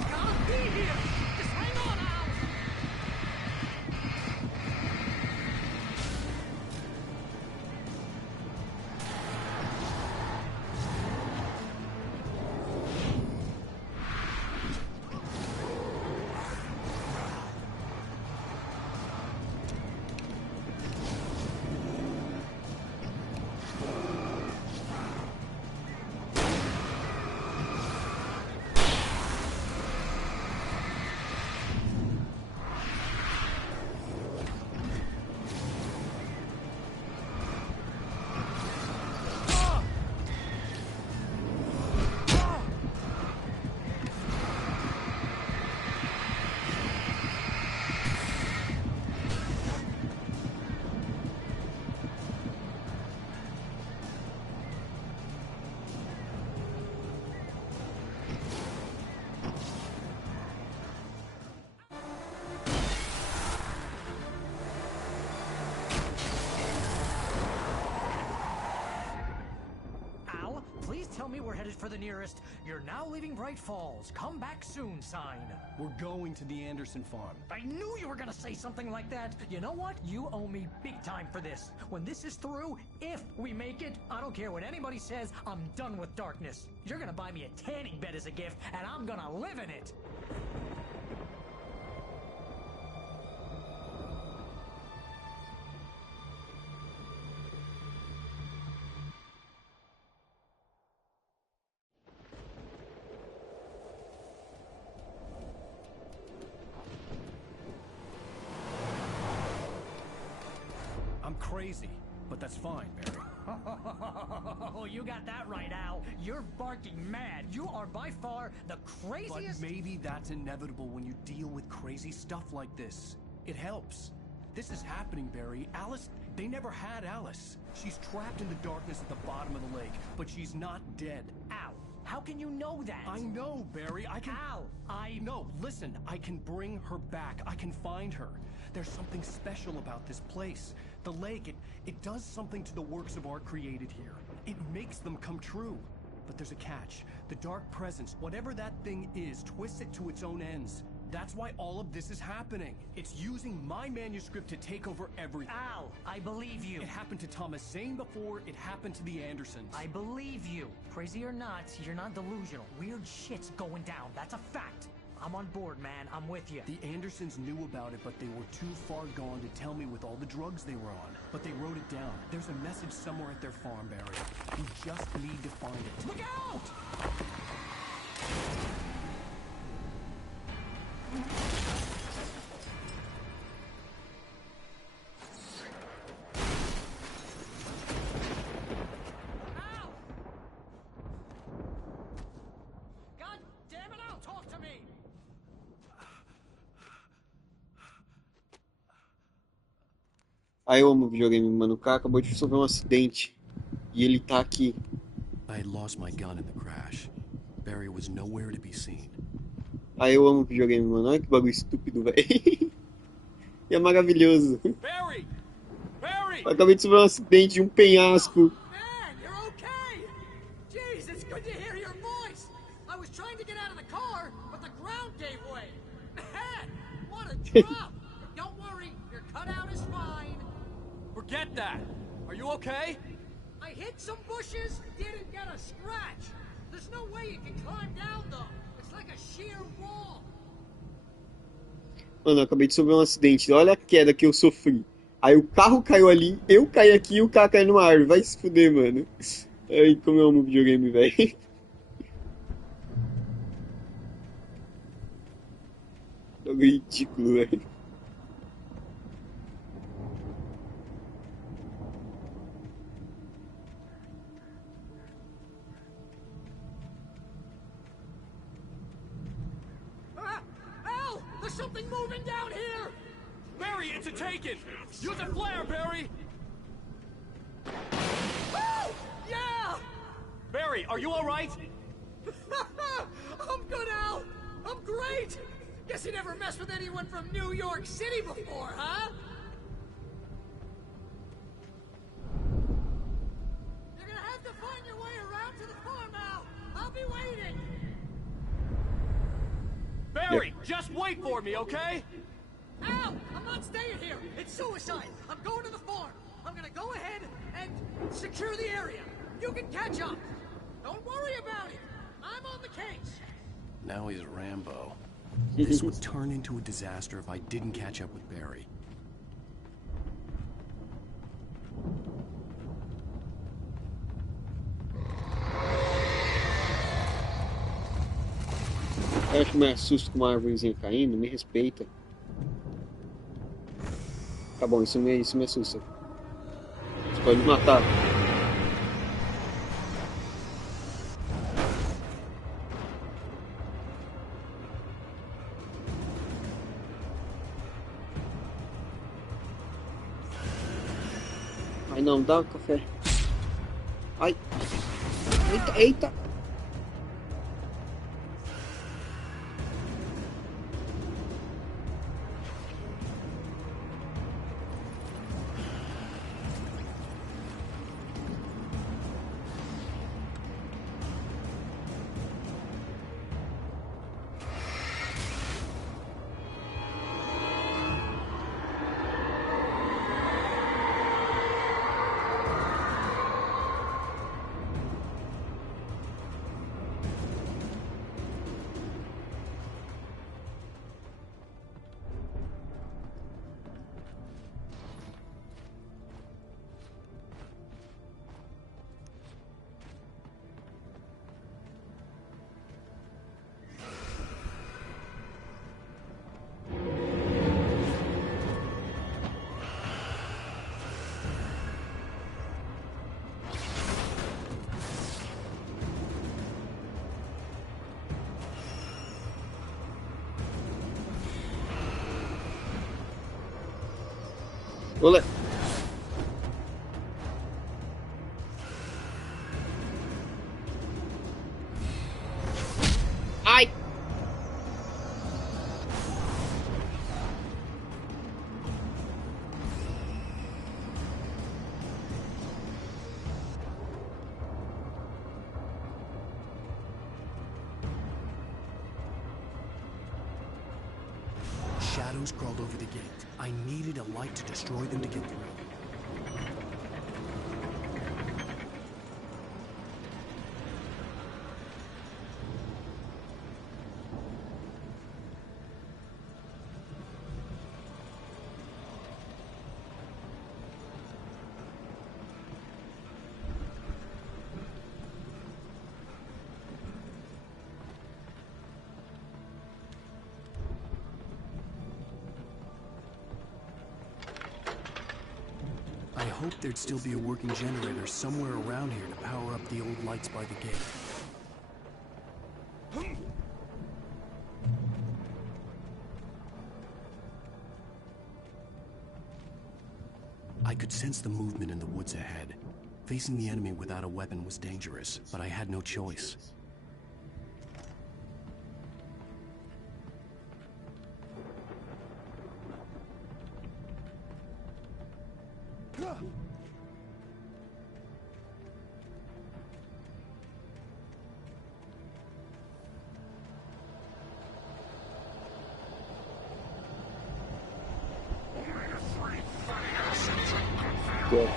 Gotta be here! Just hang on, Al! Al, please tell me we're headed for the nearest "You're now leaving Bright Falls. Come back soon" sign. We're going to the Anderson farm. I knew you were gonna say something like that. You know what? You owe me big time for this. When this is through, if we make it, I don't care what anybody says, I'm done with darkness. You're gonna buy me a tanning bed as a gift, and I'm gonna live in it. I'm crazy, but that's fine, Barry. Oh, you got that right, Al. You're barking mad. You are by far the craziest. But maybe that's inevitable when you deal with crazy stuff like this. It helps. This is happening, Barry. Alice, they never had Alice. She's trapped in the darkness at the bottom of the lake, but she's not dead. Al, how can you know that? I know, Barry. I can... Al, No, listen. I can bring her back. I can find her. There's something special about this place. The lake, it does something to the works of art created here. It makes them come true. But there's a catch. The dark presence, whatever that thing is, twists it to its own ends. That's why all of this is happening. It's using my manuscript to take over everything. Al, I believe you. It happened to Thomas Zane before, it happened to the Andersons. I believe you. Crazy or not, you're not delusional. Weird shit's going down. That's a fact. I'm on board, man. I'm with you. The Andersons knew about it, but they were too far gone to tell me with all the drugs they were on. But they wrote it down. There's a message somewhere at their farm, Barry. We just need to find it. Look out! Al! God damn it, Al, talk to me! Ah, eu amo o videogame, mano. O cara acabou de sofrer um acidente. E ele tá aqui. I had lost my gun in the crash. Barry was nowhere to be seen. Ah, eu amo videogame, mano. Olha que bagulho estúpido, velho. E é maravilhoso. Barry! Barry! Eu acabei de sofrer um acidente de um penhasco. Man, you're okay! Jeez, it's good to hear your voice! I was trying to get out of the car, but the ground gave way. Man, what a drop! Don't worry, your cutout is fine. Forget that! Are you okay? I hit some bushes, didn't get a scratch. There's no way you can climb down, though. It's like a sheer wall. Mano, eu acabei de sofrer um acidente. Olha a queda que eu sofri. Aí o carro caiu ali, eu caí aqui e o carro caiu numa árvore. Vai se fuder, mano. Ai, como eu amo videogame, velho. Jogo ridículo, velho. Al! There's something moving down here! Barry, it's a taken! Use a flare, Barry! Oh! Yeah! Barry, are you alright? I'm good, Al! I'm great! Guess you never messed with anyone from New York City before, huh? You're gonna have to find your way around to the farm, Al! I'll be waiting! Barry, just wait for me, okay? Al! I'm not staying here! It's suicide! I'm going to the farm! I'm gonna go ahead and secure the area! You can catch up! Don't worry about it! I'm on the case! Now he's Rambo. This would turn into a disaster if I didn't catch up with Barry. Cara que me assusta com uma árvorezinha caindo, me respeita. Tá bom, isso me assusta. Você pode me matar. Ai não, dá café. Ai. Eita, eita. Olé. Ai. Shadows crawled over the gate. I needed a light to destroy them to get through. I hoped there'd still be a working generator somewhere around here to power up the old lights by the gate. I could sense the movement in the woods ahead. Facing the enemy without a weapon was dangerous, but I had no choice. Good.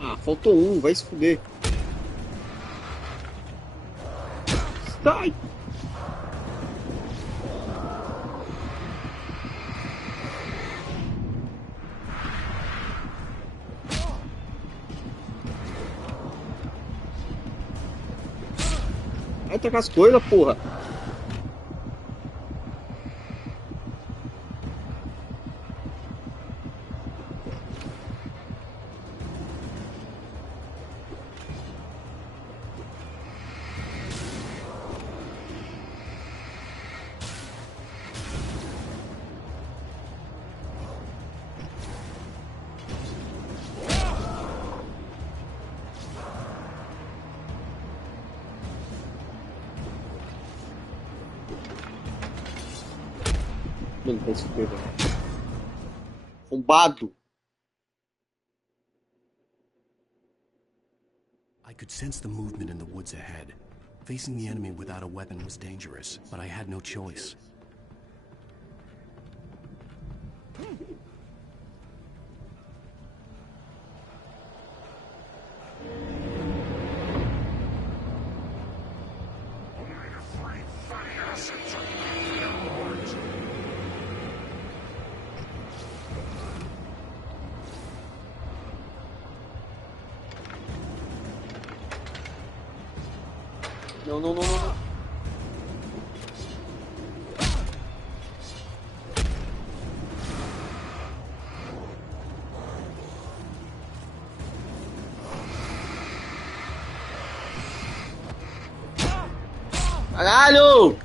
Ah, faltou um, vai se fuder. Sai! Vai tacar as coisas, porra. Mano, vai se fuder, velho. Arrombado. I could sense the movement in the woods ahead. Facing the enemy without a weapon was dangerous, but I had no choice. Não, não, não, não, não. Caralho!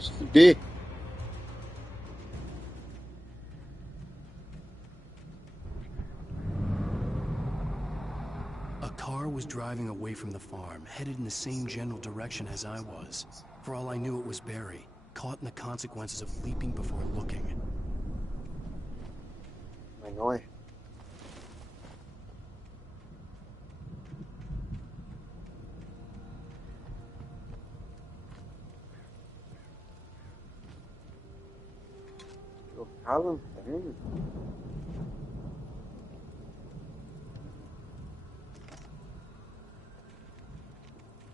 Se fuder. A car was driving away from the farm, headed in the same general direction as I was. For all I knew, it was Barry, caught in the consequences of leaping before looking. Mas não é. Trocar a lanterna?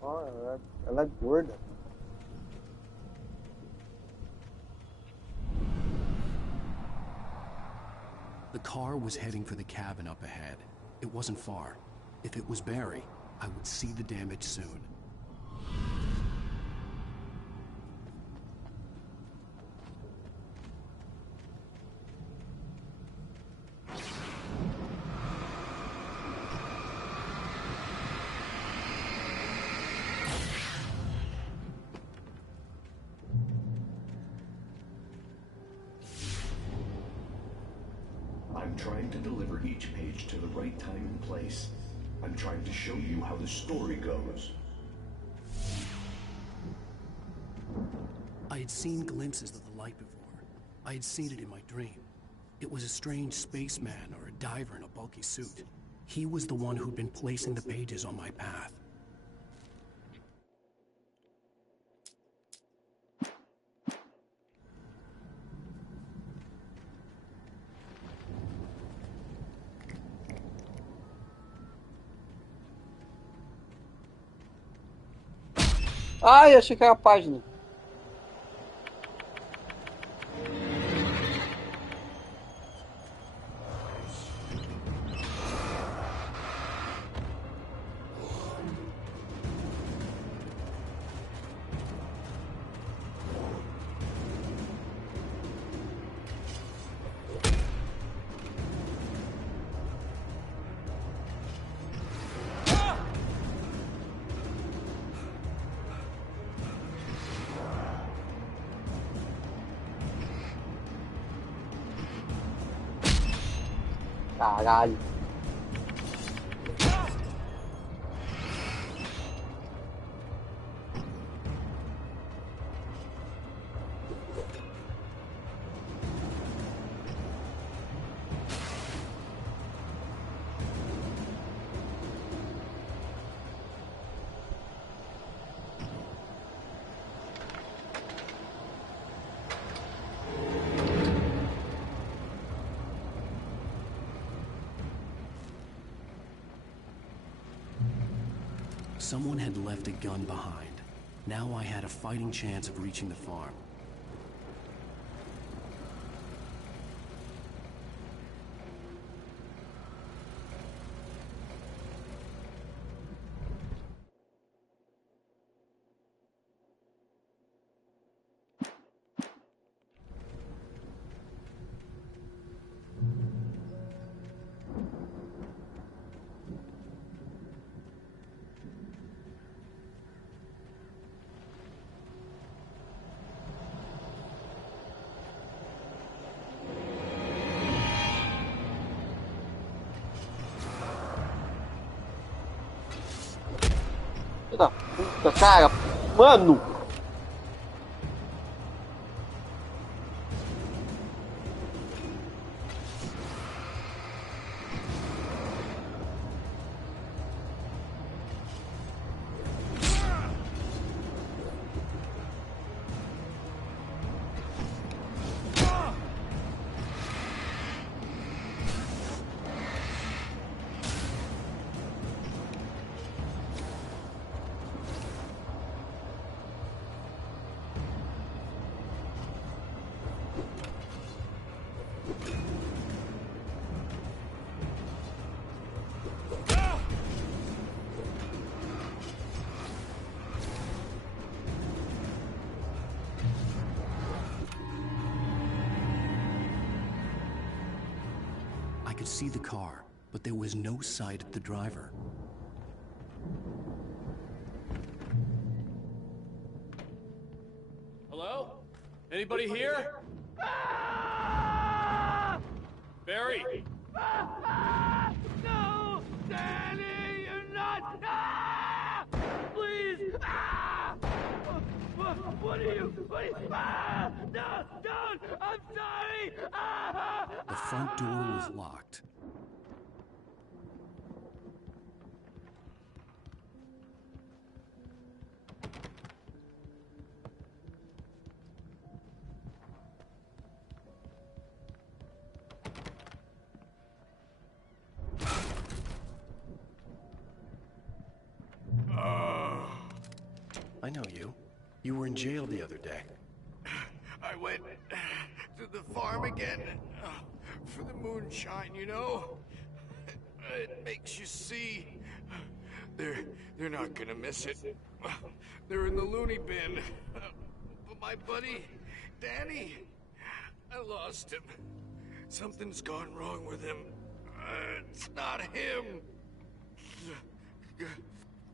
Ó, ela é gorda. The car was heading for the cabin up ahead. It wasn't far. If it was Barry, I would see the damage soon. I'm trying to deliver each page to the right time and place. I'm trying to show you how the story goes. I had seen glimpses of the light before. I had seen it in my dream. It was a strange spaceman or a diver in a bulky suit. He was the one who'd been placing the pages on my path. Ai, achei que era a página. Caralho. Someone had left a gun behind. Now I had a fighting chance of reaching the farm. Filho da puta, cara. Mano! I could see the car, but there was no sight of the driver. Hello? Anybody here? Barry! No! Danny, you're not! Ah! Please! Ah! What are you? Ah! No! Don't! I'm sorry! Ah! The front door was locked. I know you. You were in jail the other day. I went to the farm again for the moonshine, you know? It makes you see. They're not gonna miss it. They're in the loony bin. But my buddy, Danny, I lost him. Something's gone wrong with him. It's not him.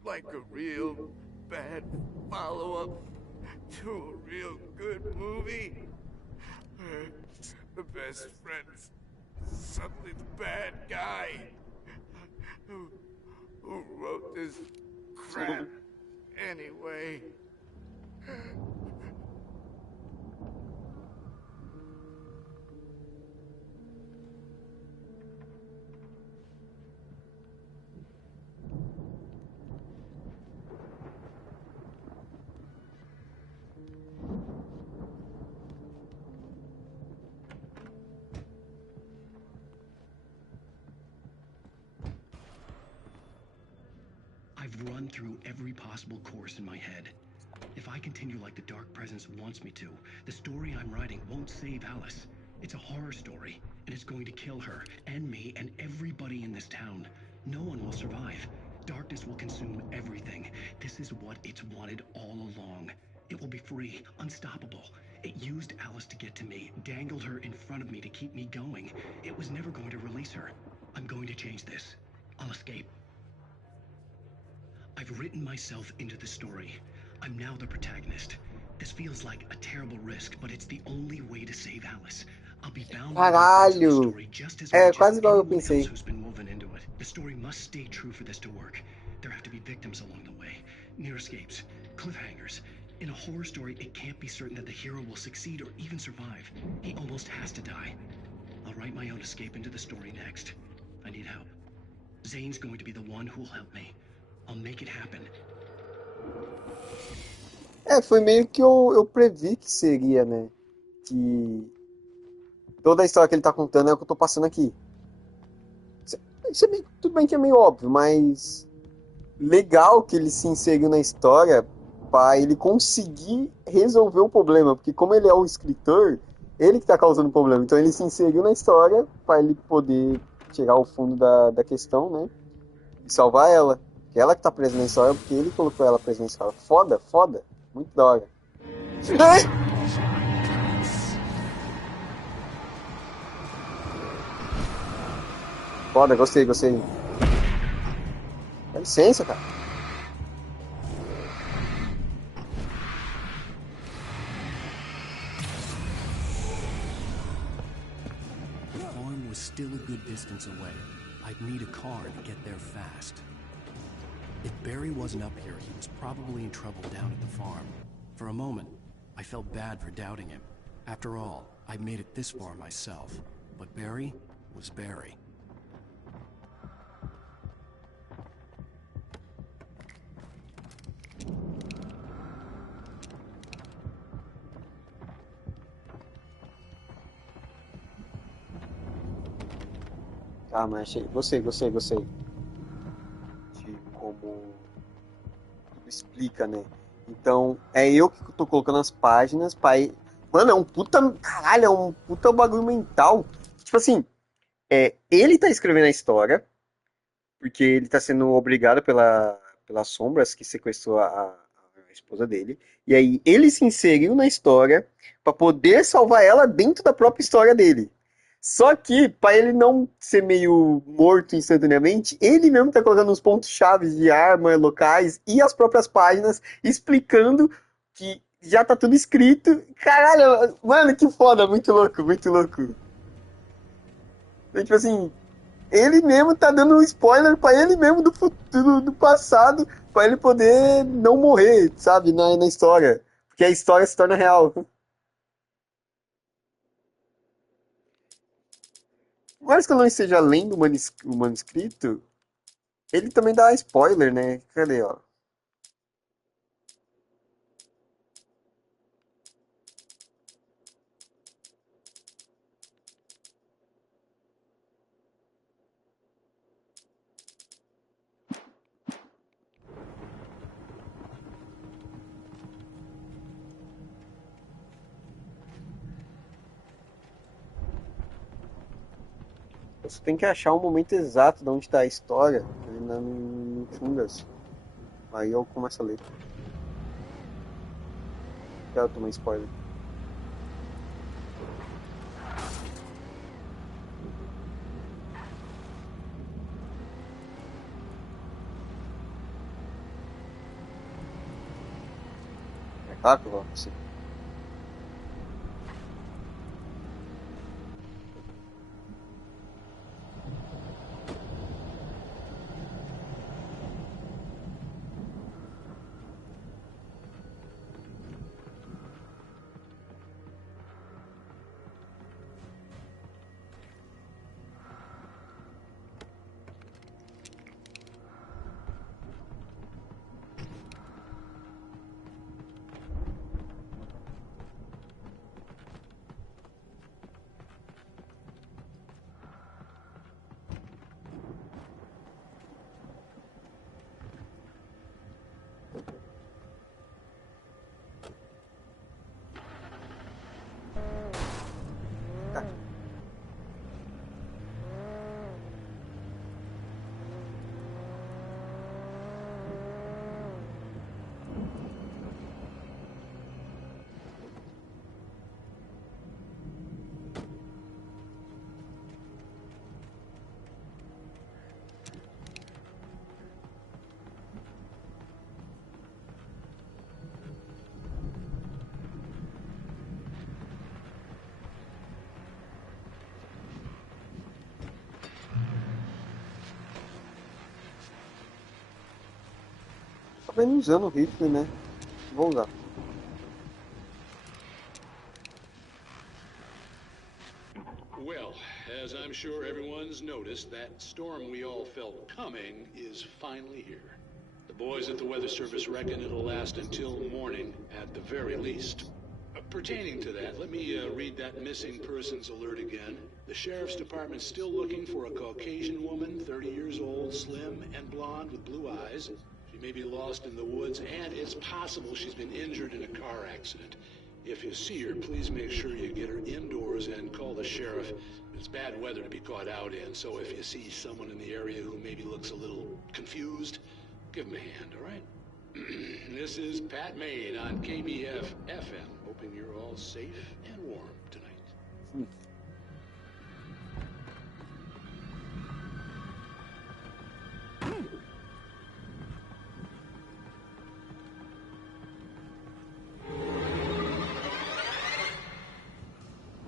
Like a real bad follow-up to a real good movie. The best friend's suddenly the bad guy. Who wrote this crap anyway? I've run through every possible course in my head. If I continue like the Dark Presence wants me to, the story I'm writing won't save Alice. It's a horror story, and it's going to kill her, and me, and everybody in this town. No one will survive. Darkness will consume everything. This is what it's wanted all along. It will be free, unstoppable. It used Alice to get to me, dangled her in front of me to keep me going. It was never going to release her. I'm going to change this. I'll escape. I've written myself into the story. I'm now the protagonist. This feels like a terrible risk, but it's the only way to save Alice. I'll be bound by the story just as much as anyone else who's been woven into it. The story must stay true for this to work. There have to be victims along the way, near escapes, cliffhangers. In a horror story, it can't be certain that the hero will succeed or even survive. He almost has to die. I'll write my own escape into the story next. I need help. Zane's going to be the one who'll help me. I'll make it happen. Foi meio que eu previ que seria, né? Que toda a história que ele tá contando é o que eu tô passando aqui. Isso é meio, tudo bem que é meio óbvio, mas legal que ele se inseriu na história para ele conseguir resolver o problema, porque como ele é o escritor, ele que tá causando o problema. Então ele se inseriu na história para ele poder tirar o fundo da questão, né? E salvar ela. Que ela que tá presa na história, porque ele colocou ela presa na história. Foda, foda. Muito da hora. Ai! Foda, gostei, gostei. Dá licença, cara. The farm was still a good distance away. I'd need a car to get there fast. If Barry wasn't up here, he was probably in trouble down at the farm. For a moment, I felt bad for doubting him. After all, I made it this far myself. But Barry was Barry. Tá, mas achei. Gostei. De como tudo explica, né? Então, é eu que tô colocando as páginas pra. Mano, é um puta. Caralho, é um puta bagulho mental. Tipo assim, ele tá escrevendo a história, porque ele tá sendo obrigado pelas sombras que sequestrou a esposa dele. E aí ele se inseriu na história pra poder salvar ela dentro da própria história dele. Só que, pra ele não ser meio morto instantaneamente, ele mesmo tá colocando os pontos-chave de arma, locais e as próprias páginas, explicando que já tá tudo escrito. Caralho, mano, que foda, muito louco, muito louco. Então, tipo assim, ele mesmo tá dando um spoiler pra ele mesmo do futuro, do passado, pra ele poder não morrer, sabe, na história. Porque a história se torna real. Por mais que eu não esteja lendo o manuscrito, ele também dá spoiler, né? Cadê, ó? Você tem que achar o momento exato de onde tá a história, ainda no fundas. Aí eu começo a ler. Quero tomar spoiler. É claro que eu vou assim. Acabei não usando o rifle, né? Vou usar. Well, as I'm sure everyone's noticed, that storm we all felt coming is finally here. The boys at the Weather Service reckon it'll last until morning, at the very least. Pertaining to that, let me read that missing persons alert again. The Sheriff's Department's still looking for a Caucasian woman, 30 years old, slim and blonde with blue eyes. may be lost in the woods, and it's possible she's been injured in a car accident. If you see her, please make sure you get her indoors and call the sheriff. It's bad weather to be caught out in, so if you see someone in the area who maybe looks a little confused, give them a hand, all right? This is Pat Maine on KBF FM, hoping you're all safe and warm tonight.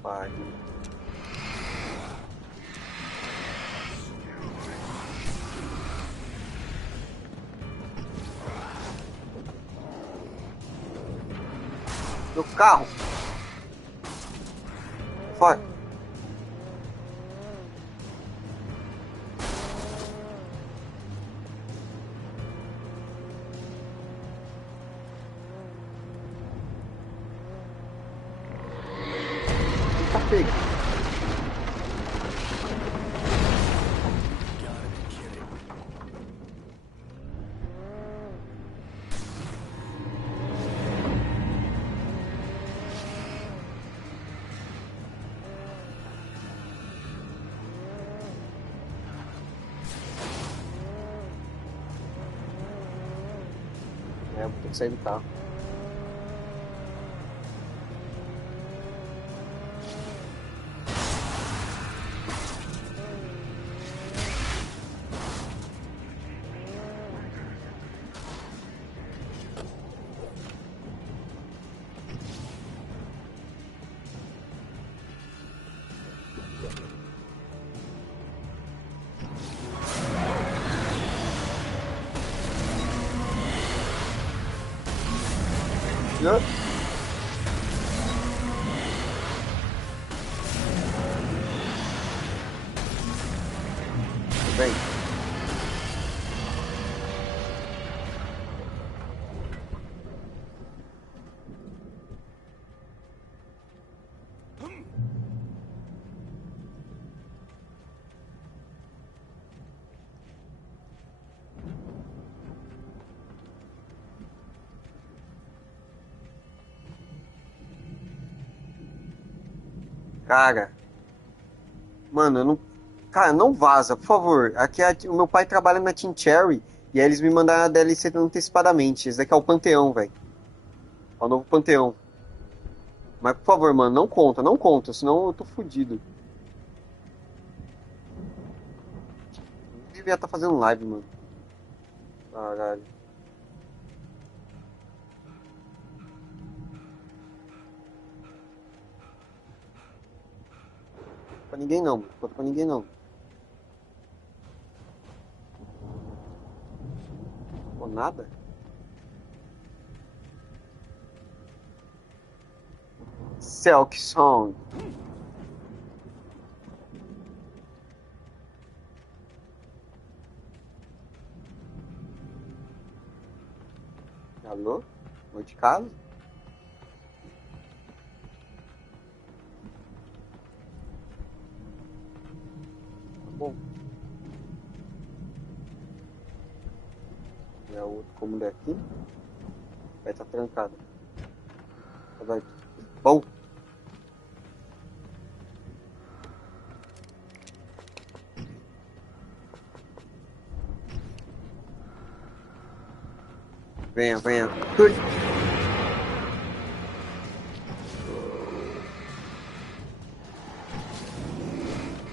Vai. Meu carro. Vai. Tá pego. Vou ter que sair do carro. Yeah. Bem. Cara, mano, eu não. Cara, não vaza, por favor. Aqui o meu pai trabalha na Team Cherry e aí eles me mandaram a DLC antecipadamente. Esse daqui é o Panteão, velho. É o novo Panteão. Mas por favor, mano, não conta, senão eu tô fudido. Eu devia estar fazendo live, mano. Caralho. Pra ninguém não, mano. Conta pra ninguém não. Pô, nada? Silk Song. Alô? Oi de casa? Bom. É o outro cômodo aqui. Vai estar trancado. Vai. Bom. Venha, venha. Ui.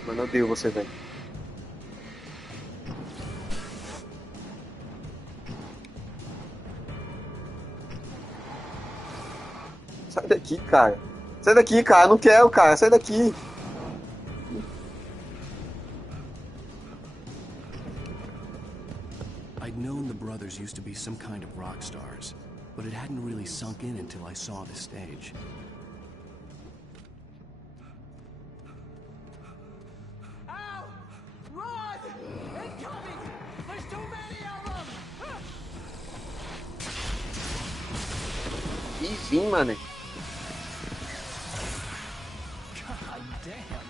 Mano, eu odeio você, velho. Sai daqui, cara. Sai daqui, cara. Eu não quero, cara. Sai daqui. I'd known the brothers used to be some kind of rock stars, but it hadn't really sunk in until I saw the stage. Ow! Run! Incoming! There's too many of them! Ih, sim, mano. God damn.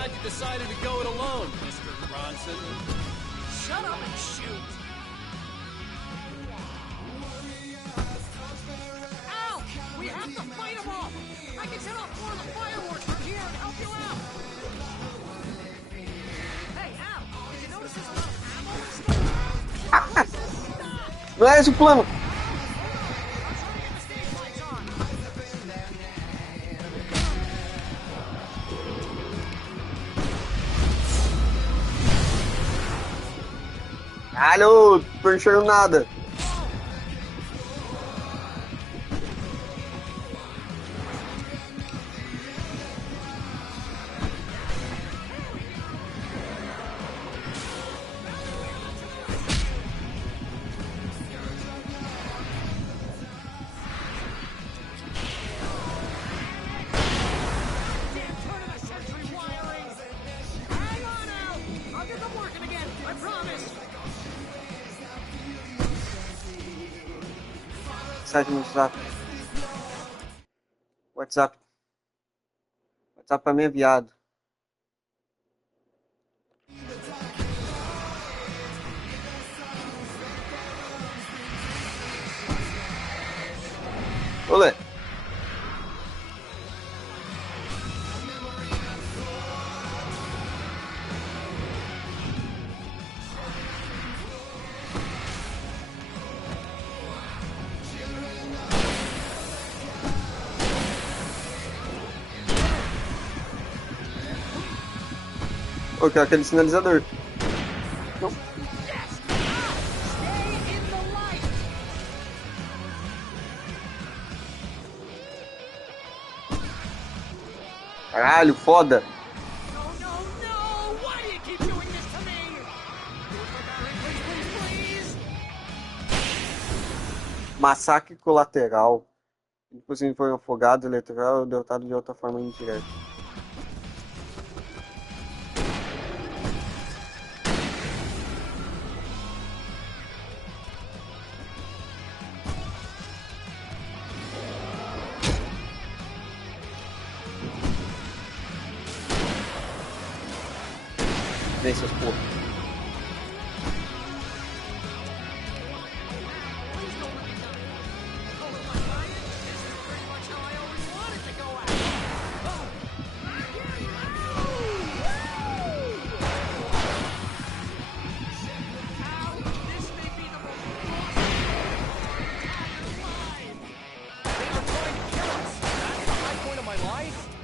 glad you decided to go it alone, Mr. Bronson. Shut up and shoot! Al! We have to fight them off! I can set off more of the fireworks from here and help you out! Hey, Al! Did you notice there's a lot of ammo still around? Não é esse o plano. Caralho, tô enxergando nada. Mensagem no WhatsApp. WhatsApp. WhatsApp pra mim é viado. Olé. Eu quero aquele sinalizador. Não. Caralho, foda. Massacre colateral. Depois ele foi afogado, eletrocutada ou derrotado de outra forma indireta. Vem, seus porra.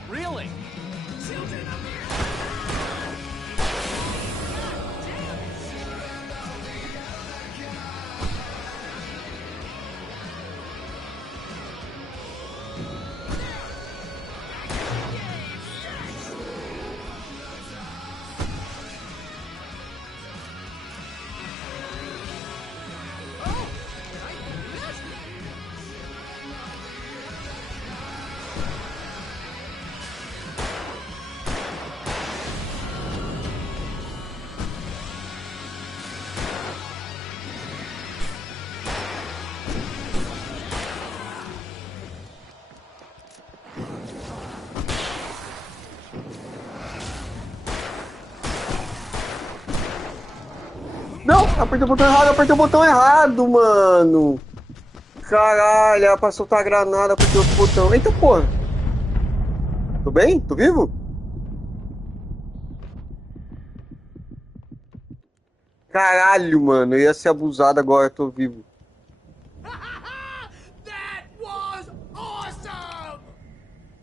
Really? Não, apertei o botão errado, mano. Caralho, era pra soltar a granada, apertei outro botão. Eita porra. Tô bem? Tô vivo? Caralho, mano, eu ia ser abusado agora, tô vivo. That was awesome!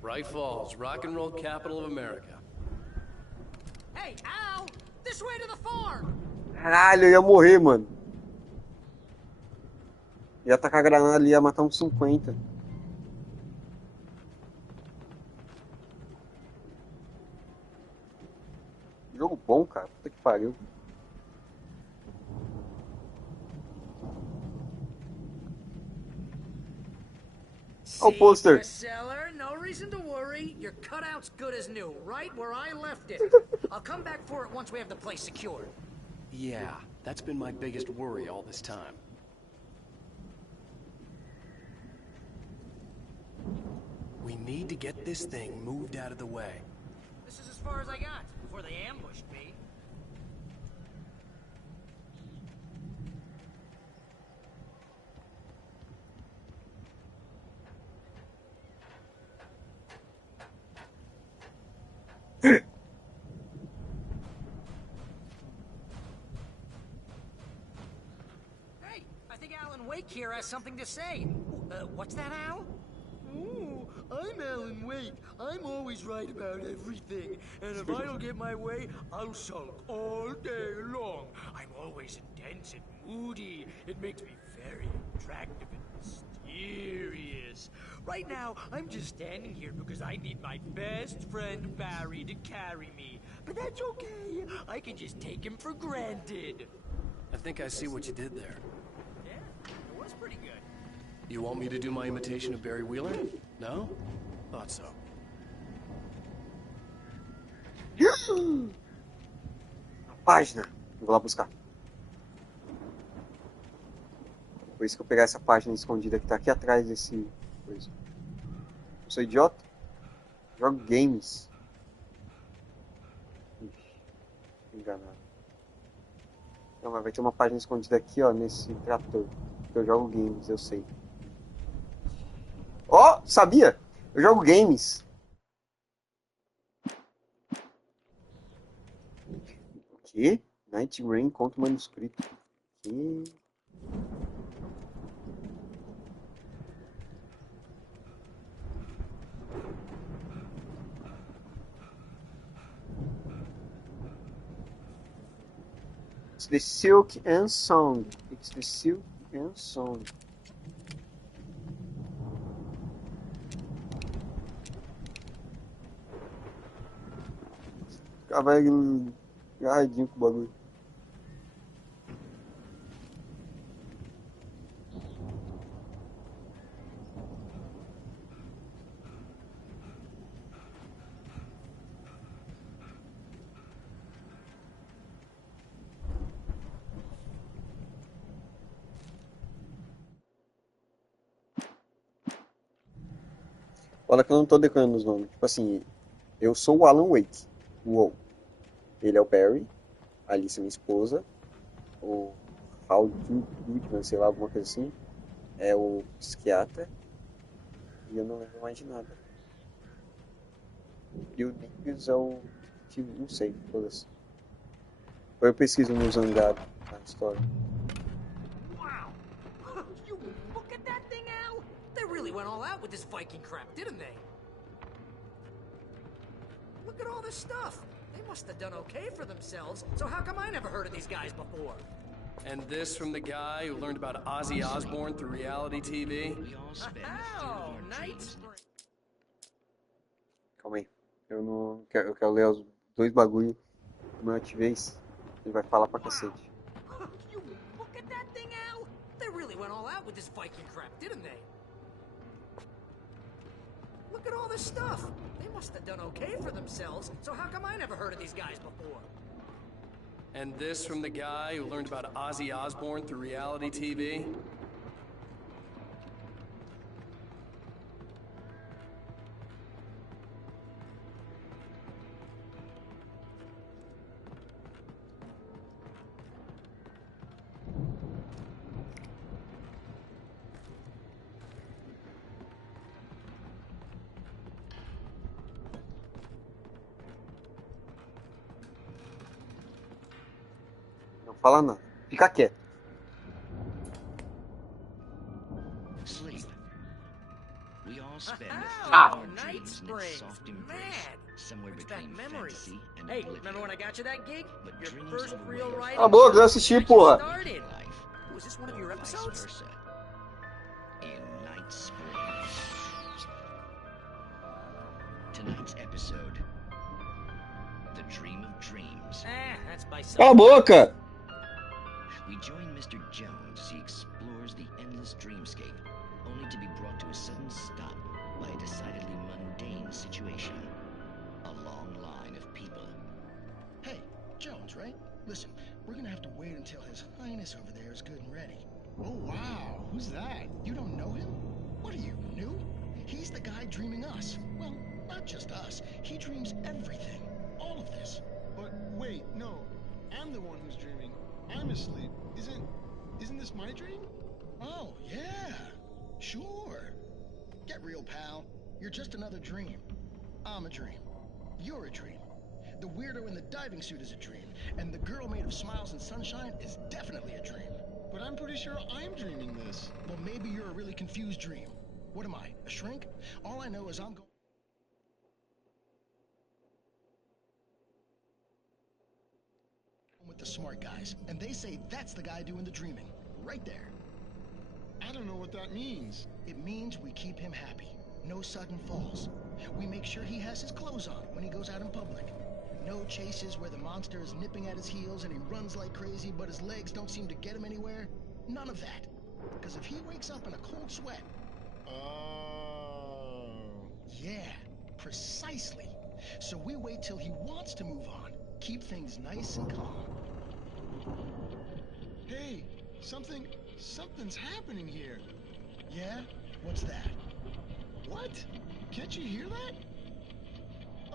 Bright Falls, rock and roll capital of America. Hey, Al! This way to the farm! Caralho, eu ia morrer, mano. Ia tacar a granada ali, ia matar uns 50. Jogo bom, cara. Puta que pariu. Olha o pôster. Bestseller, no reason to worry. Your cutout's good as new, right where I left it. I'll come back for it once we have the place secured. Yeah, that's been my biggest worry all this time. We need to get this thing moved out of the way. This is as far as I got. Alan Wake here has something to say. What's that, Al? Ooh, I'm Alan Wake. I'm always right about everything. And if I don't get my way, I'll sulk all day long. I'm always intense and moody. It makes me very attractive and mysterious. Right now, I'm just standing here because I need my best friend Barry to carry me. But that's okay. I can just take him for granted. I think I see what you did there. Yeah, it was pretty good. You want me to do my imitation of Barry Wheeler? No? Thought so. Página. Vou lá buscar. Por isso que eu pegar essa página escondida que tá aqui atrás desse coisa. Eu sou idiota? Jogo games. Ixi, enganado. Não, mas vai ter uma página escondida aqui, ó, nesse trator. Eu jogo games, eu sei. Ó, sabia? Eu jogo games. O quê? Night Rain contra o manuscrito. Que... It's the silk and song. It's the silk and song. Ficava agarradinho com o bagulho. Olha que eu não tô decorando os nomes. Tipo assim, eu sou o Alan Wake. Uou. Ele é o Barry. A Alice é minha esposa. O Hal Goodman, sei lá, alguma coisa assim. É o psiquiatra. E eu não lembro mais de nada. E o Nichols é o... não sei, foda-se. Ou eu pesquiso no Zangado, na história. Wow! You look at that thing, Al! They really went all out with this Viking crap, didn't they? Look at all this stuff. They must have done okay for themselves, so how come I never heard of these guys before? And this from the guy who learned about Ozzy Osbourne through reality TV? Oh, nice. Calma aí. Eu quero ler os dois bagulho. Como eu ativei, ele vai falar pra cacete. You look at that thing, Al! They really went all out with this Viking crap, didn't they? Look at all this stuff. They must have done okay for themselves, so how come I never heard of these guys before? And this from the guy who learned about Ozzy Osbourne through reality TV? Fala nada. Fica quieto. Sleep. We all spend Oh, Night Springs, man! Somewhere Brings back between memories. fantasy and Hey, oblivion. remember when I got you that gig? But Your dreams first are the real way writing? Ah, boa, eu assisti, porra. Started. Was this one of your Or vice episodes? versa. In Night Springs. Tonight's episode. The Dream of Dreams. That's by Cala a boca! We join Mr. Jones as he explores the endless dreamscape, only to be brought to a sudden stop by a decidedly mundane situation. A long line of people. Hey, Jones, right? Listen, we're gonna have to wait until His Highness over there is good and ready. Oh, wow. Who's that? You don't know him? What are you, new? He's the guy dreaming us. Well, not just us. He dreams everything. All of this. But wait, no. I'm the one who's dreaming. I'm asleep. Isn't this my dream? Oh, yeah. Sure. Get real, pal. You're just another dream. I'm a dream. You're a dream. The weirdo in the diving suit is a dream. And the girl made of smiles and sunshine is definitely a dream. But I'm pretty sure I'm dreaming this. Well, maybe you're a really confused dream. What am I, a shrink? All I know is I'm going with the smart guys, and they say that's the guy doing the dreaming. Right there. I don't know what that means. It means we keep him happy. No sudden falls. We make sure he has his clothes on when he goes out in public. No chases where the monster is nipping at his heels and he runs like crazy, but his legs don't seem to get him anywhere. None of that. Because if he wakes up in a cold sweat... Oh. Yeah, precisely. So we wait till he wants to move on. Keep things nice and calm. Hey, something's happening here. Yeah? What's that? What? Can't you hear that?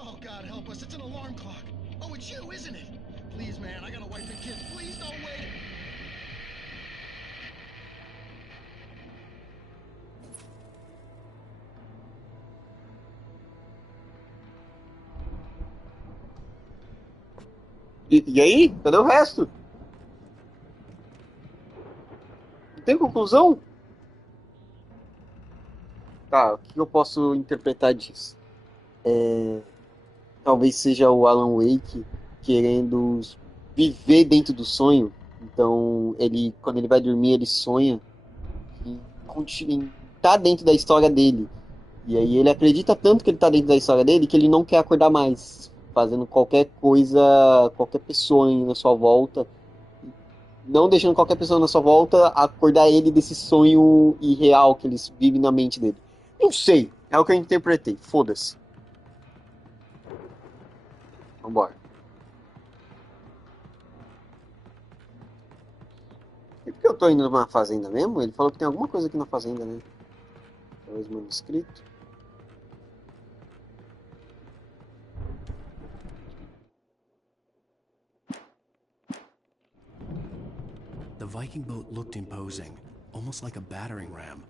Oh, God help us, it's an alarm clock. Oh, it's you, isn't it? Please, man, I gotta wipe the kids. Please don't wait. E aí? Cadê o resto? Não tem conclusão? Tá, o que eu posso interpretar disso? Talvez seja o Alan Wake querendo viver dentro do sonho. Então, quando ele vai dormir, ele sonha em tá dentro da história dele. E aí ele acredita tanto que ele tá dentro da história dele que ele não quer acordar mais, fazendo qualquer coisa, qualquer pessoa na sua volta, não deixando qualquer pessoa na sua volta acordar ele desse sonho irreal que ele vive na mente dele. Não sei, é o que eu interpretei, foda-se. Vambora. E por que eu tô indo numa fazenda mesmo? Ele falou que tem alguma coisa aqui na fazenda, né? Talvez manuscrito. The Viking boat looked imposing, almost like a battering ram.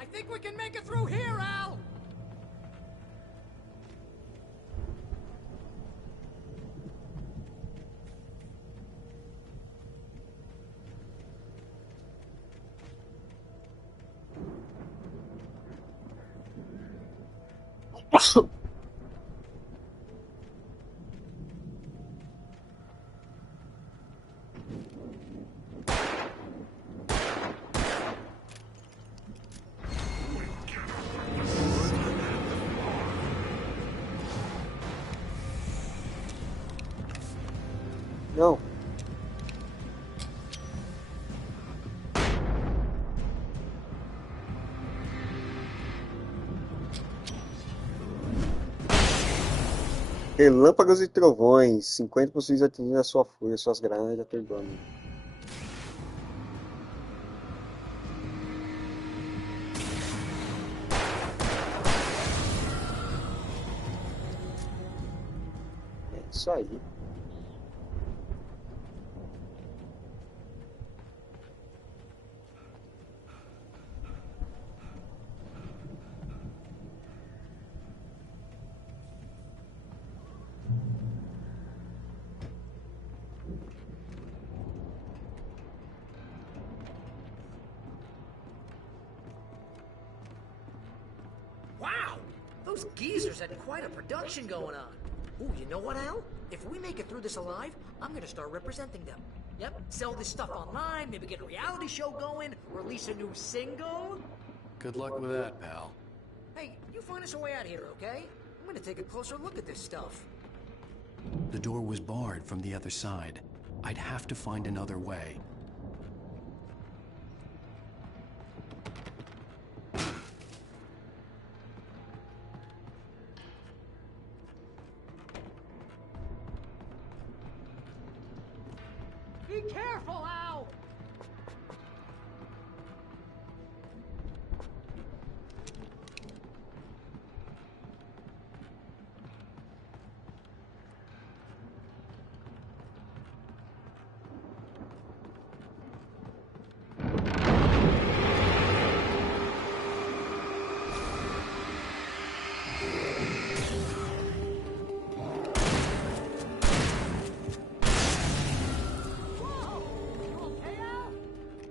I think we can make it through here, Al! Não. Relâmpagos e trovões, 50% atingem a sua fúria, suas granadas atordoam. É isso aí. Wow! Those geezers had quite a production going on. Ooh, you know what, Al? If we make it through this alive, I'm gonna start representing them. Yep, sell this stuff online, maybe get a reality show going, release a new single. Good luck with that, pal. Hey, you find us a way out here, okay? I'm gonna take a closer look at this stuff. The door was barred from the other side. I'd have to find another way. Be careful, Al!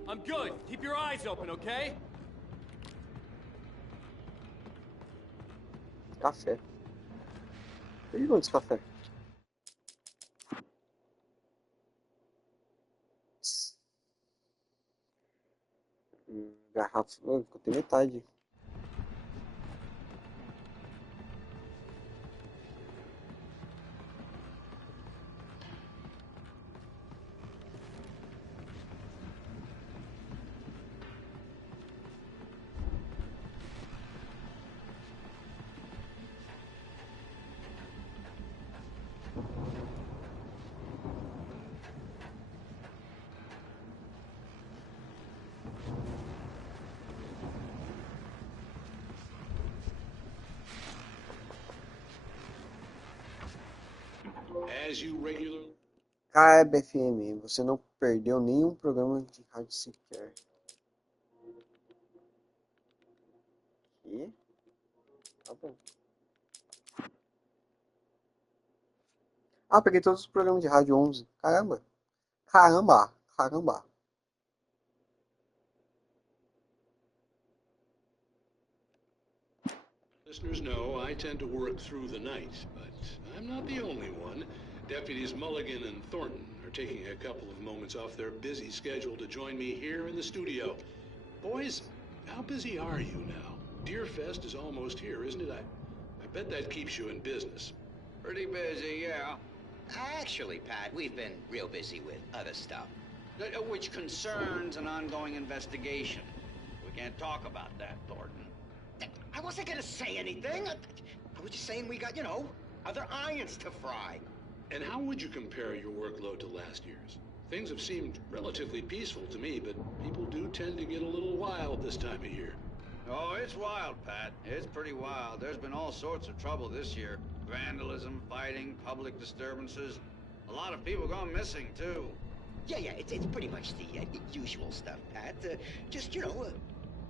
I'm good. Keep your eyes open, okay? Café. E onde esse café? Garrafa. Oh, tem metade. As you regular... KBFM, você não perdeu nenhum programa de rádio sequer. E? Tá bom. Ah, peguei todos os programas de rádio 11. Caramba. Caramba. Caramba. Listeners know I tend to work through the night, but I'm not the only one. Deputies Mulligan and Thornton are taking a couple of moments off their busy schedule to join me here in the studio. Boys, how busy are you now? Deerfest is almost here, isn't it? I bet that keeps you in business. Pretty busy, yeah. Actually, Pat, we've been real busy with other stuff, which concerns an ongoing investigation. We can't talk about that, Thornton. I wasn't gonna say anything. I was just saying we got, other irons to fry. And how would you compare your workload to last year's? Things have seemed relatively peaceful to me, but people do tend to get a little wild this time of year. Oh, it's wild, Pat. It's pretty wild. There's been all sorts of trouble this year. Vandalism, fighting, public disturbances. A lot of people gone missing, too. Yeah, it's pretty much the usual stuff, Pat. Just, a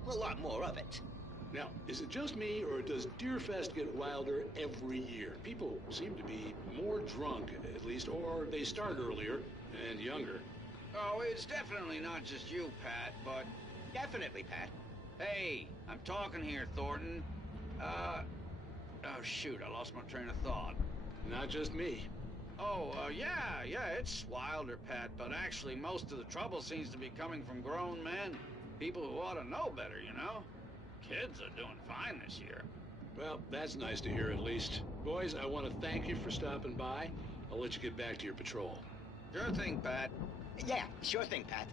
lot more of it. Now, is it just me, or does Deerfest get wilder every year? People seem to be more drunk, at least, or they start earlier and younger. Oh, it's definitely not just you, Pat, but... Definitely, Pat. Hey, I'm talking here, Thornton. Oh, shoot, I lost my train of thought. Not just me. Oh, yeah, it's wilder, Pat, but actually most of the trouble seems to be coming from grown men. People who ought to know better, Kids are doing fine this year. Well, that's nice to hear at least. Boys, I want to thank you for stopping by. I'll let you get back to your patrol. Sure thing, Pat. Yeah, sure thing, Pat.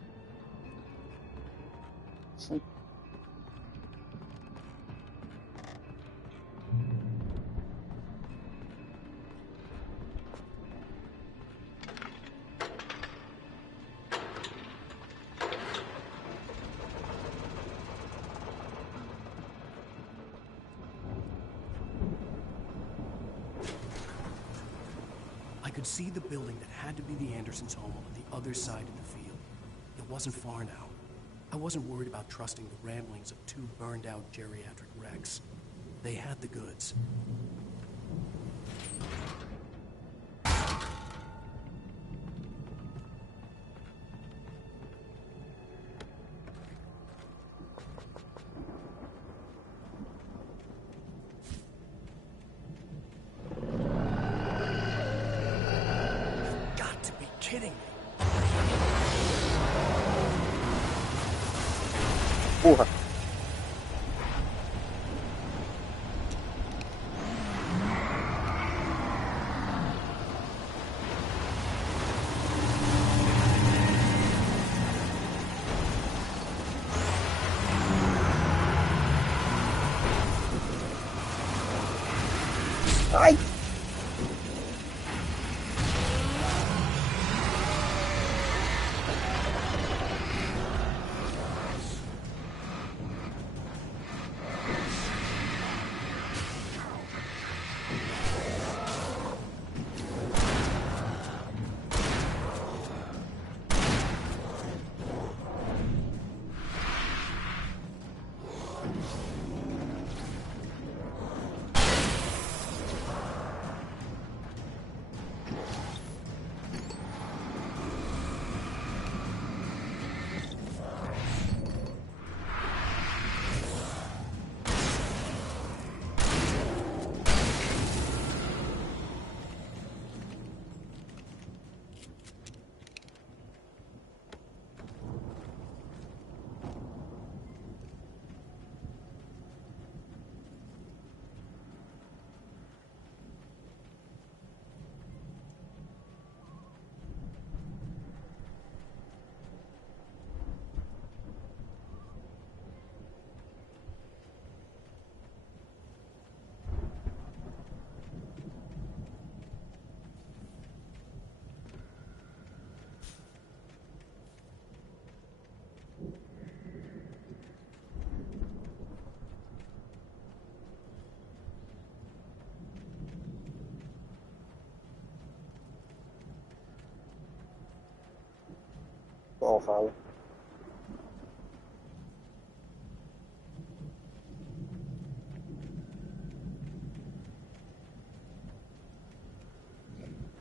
could see the building that had to be the Andersons' home on the other side of the field. It wasn't far now. I wasn't worried about trusting the ramblings of two burned-out geriatric wrecks. They had the goods. Got to be kidding me. Porra. Ai! Valhalla.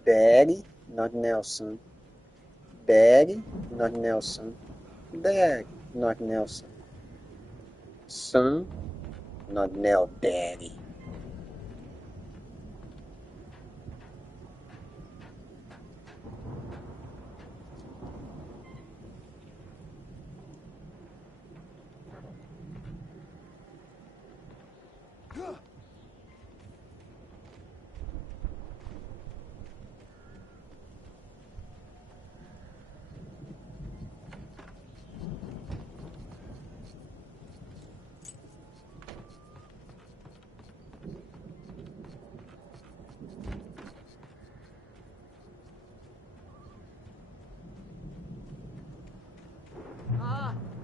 Daddy, not Nelson. Daddy, not Nelson. Dad, not Nelson. Son, not Nell Daddy.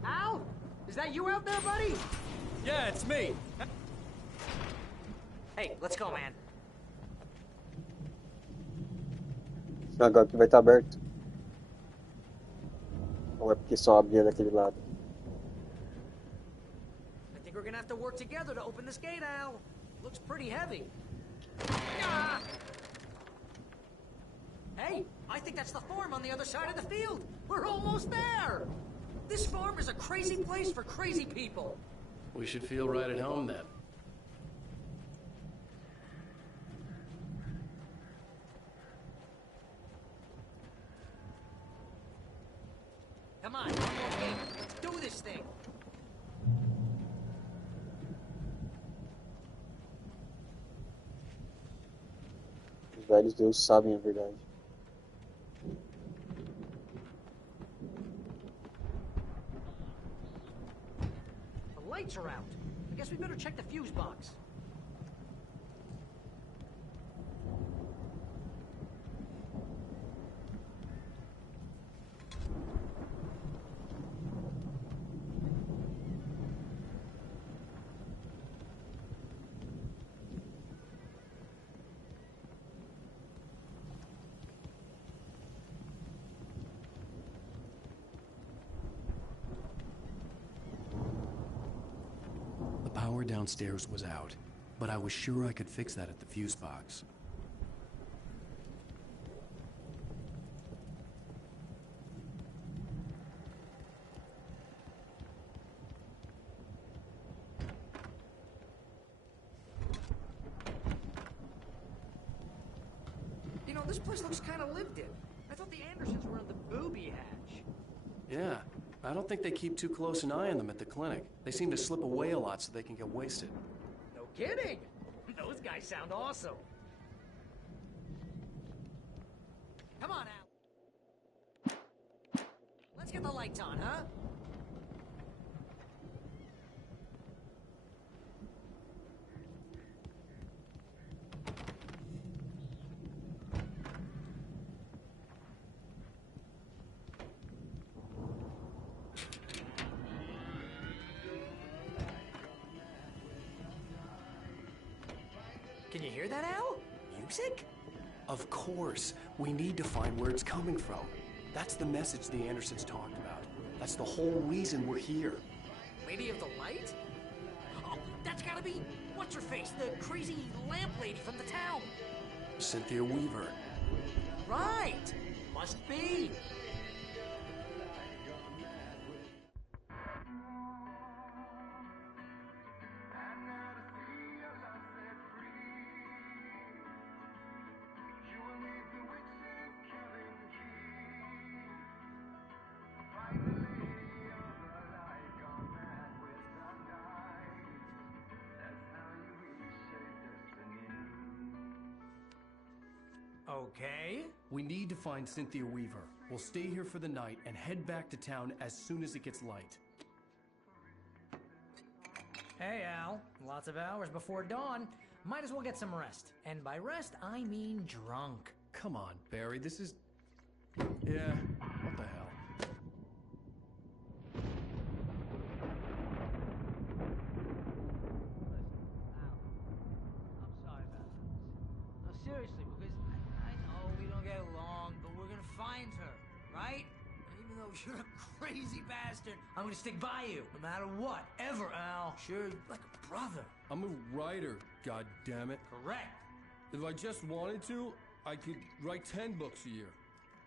Al? Is that you out there, buddy? Yeah, it's me. Hey, let's go, man. Agora que vai estar aberto. Ou é porque só abria daquele lado? I think we're gonna have to work together to open this gate, Al. Looks pretty heavy. Ah! Hey, I think that's the farm on the other side of the field. We're almost there. This farm is a crazy place for crazy people. We should feel right at home then. Come on, one more game. Let's do this thing. Os velhos deuses sabem a verdade. The lights are out. I guess we better check the fuse box. power downstairs was out, but I was sure I could fix that at the fuse box. You know, this place looks kind of lived in. I thought the Andersons were in the booby hatch. Yeah, I don't think they keep too close an eye on them at the clinic. They seem to slip away a lot so they can get wasted. No kidding. Those guys sound awesome. Come on, Al. Let's get the lights on, huh? Can you hear that, Al? Music? Of course. We need to find where it's coming from. That's the message the Andersons talked about. That's the whole reason we're here. Lady of the Light? Oh, that's gotta be... What's-her-face? The crazy lamp lady from the town. Cynthia Weaver. Right! Must be. Okay. We need to find Cynthia Weaver. We'll stay here for the night and head back to town as soon as it gets light. Hey, Al. Lots of hours before dawn. Might as well get some rest. And by rest, I mean drunk. Come on, Barry, this is... Yeah, what the hell? I'm sorry about that. No, seriously, because I know we don't get along, but we're gonna find her, right? And even though you're a crazy bastard, I'm gonna stick by you, no matter what, ever, Al. Sure, like a brother. I'm a writer, goddammit. Correct. If I just wanted to, I could write 10 books a year.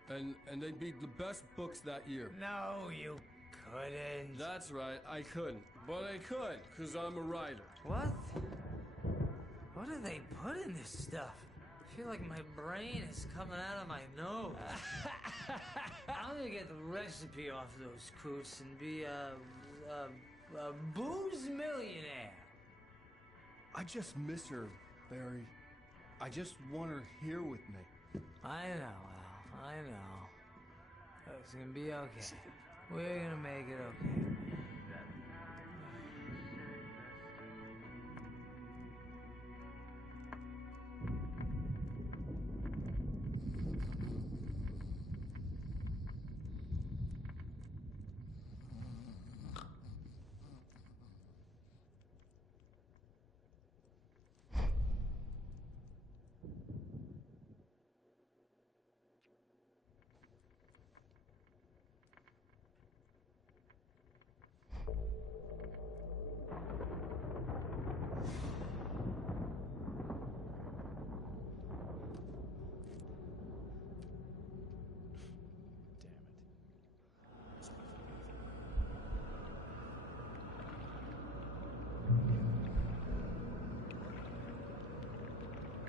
And they'd be the best books that year. No, you couldn't. That's right, I couldn't. But I could, because I'm a writer. What? What do they put in this stuff? I feel like my brain is coming out of my nose. I'm gonna get the recipe off those coots and be a booze millionaire. I just miss her, Barry. I just want her here with me. I know, Al. I know. It's gonna be okay. We're gonna make it okay.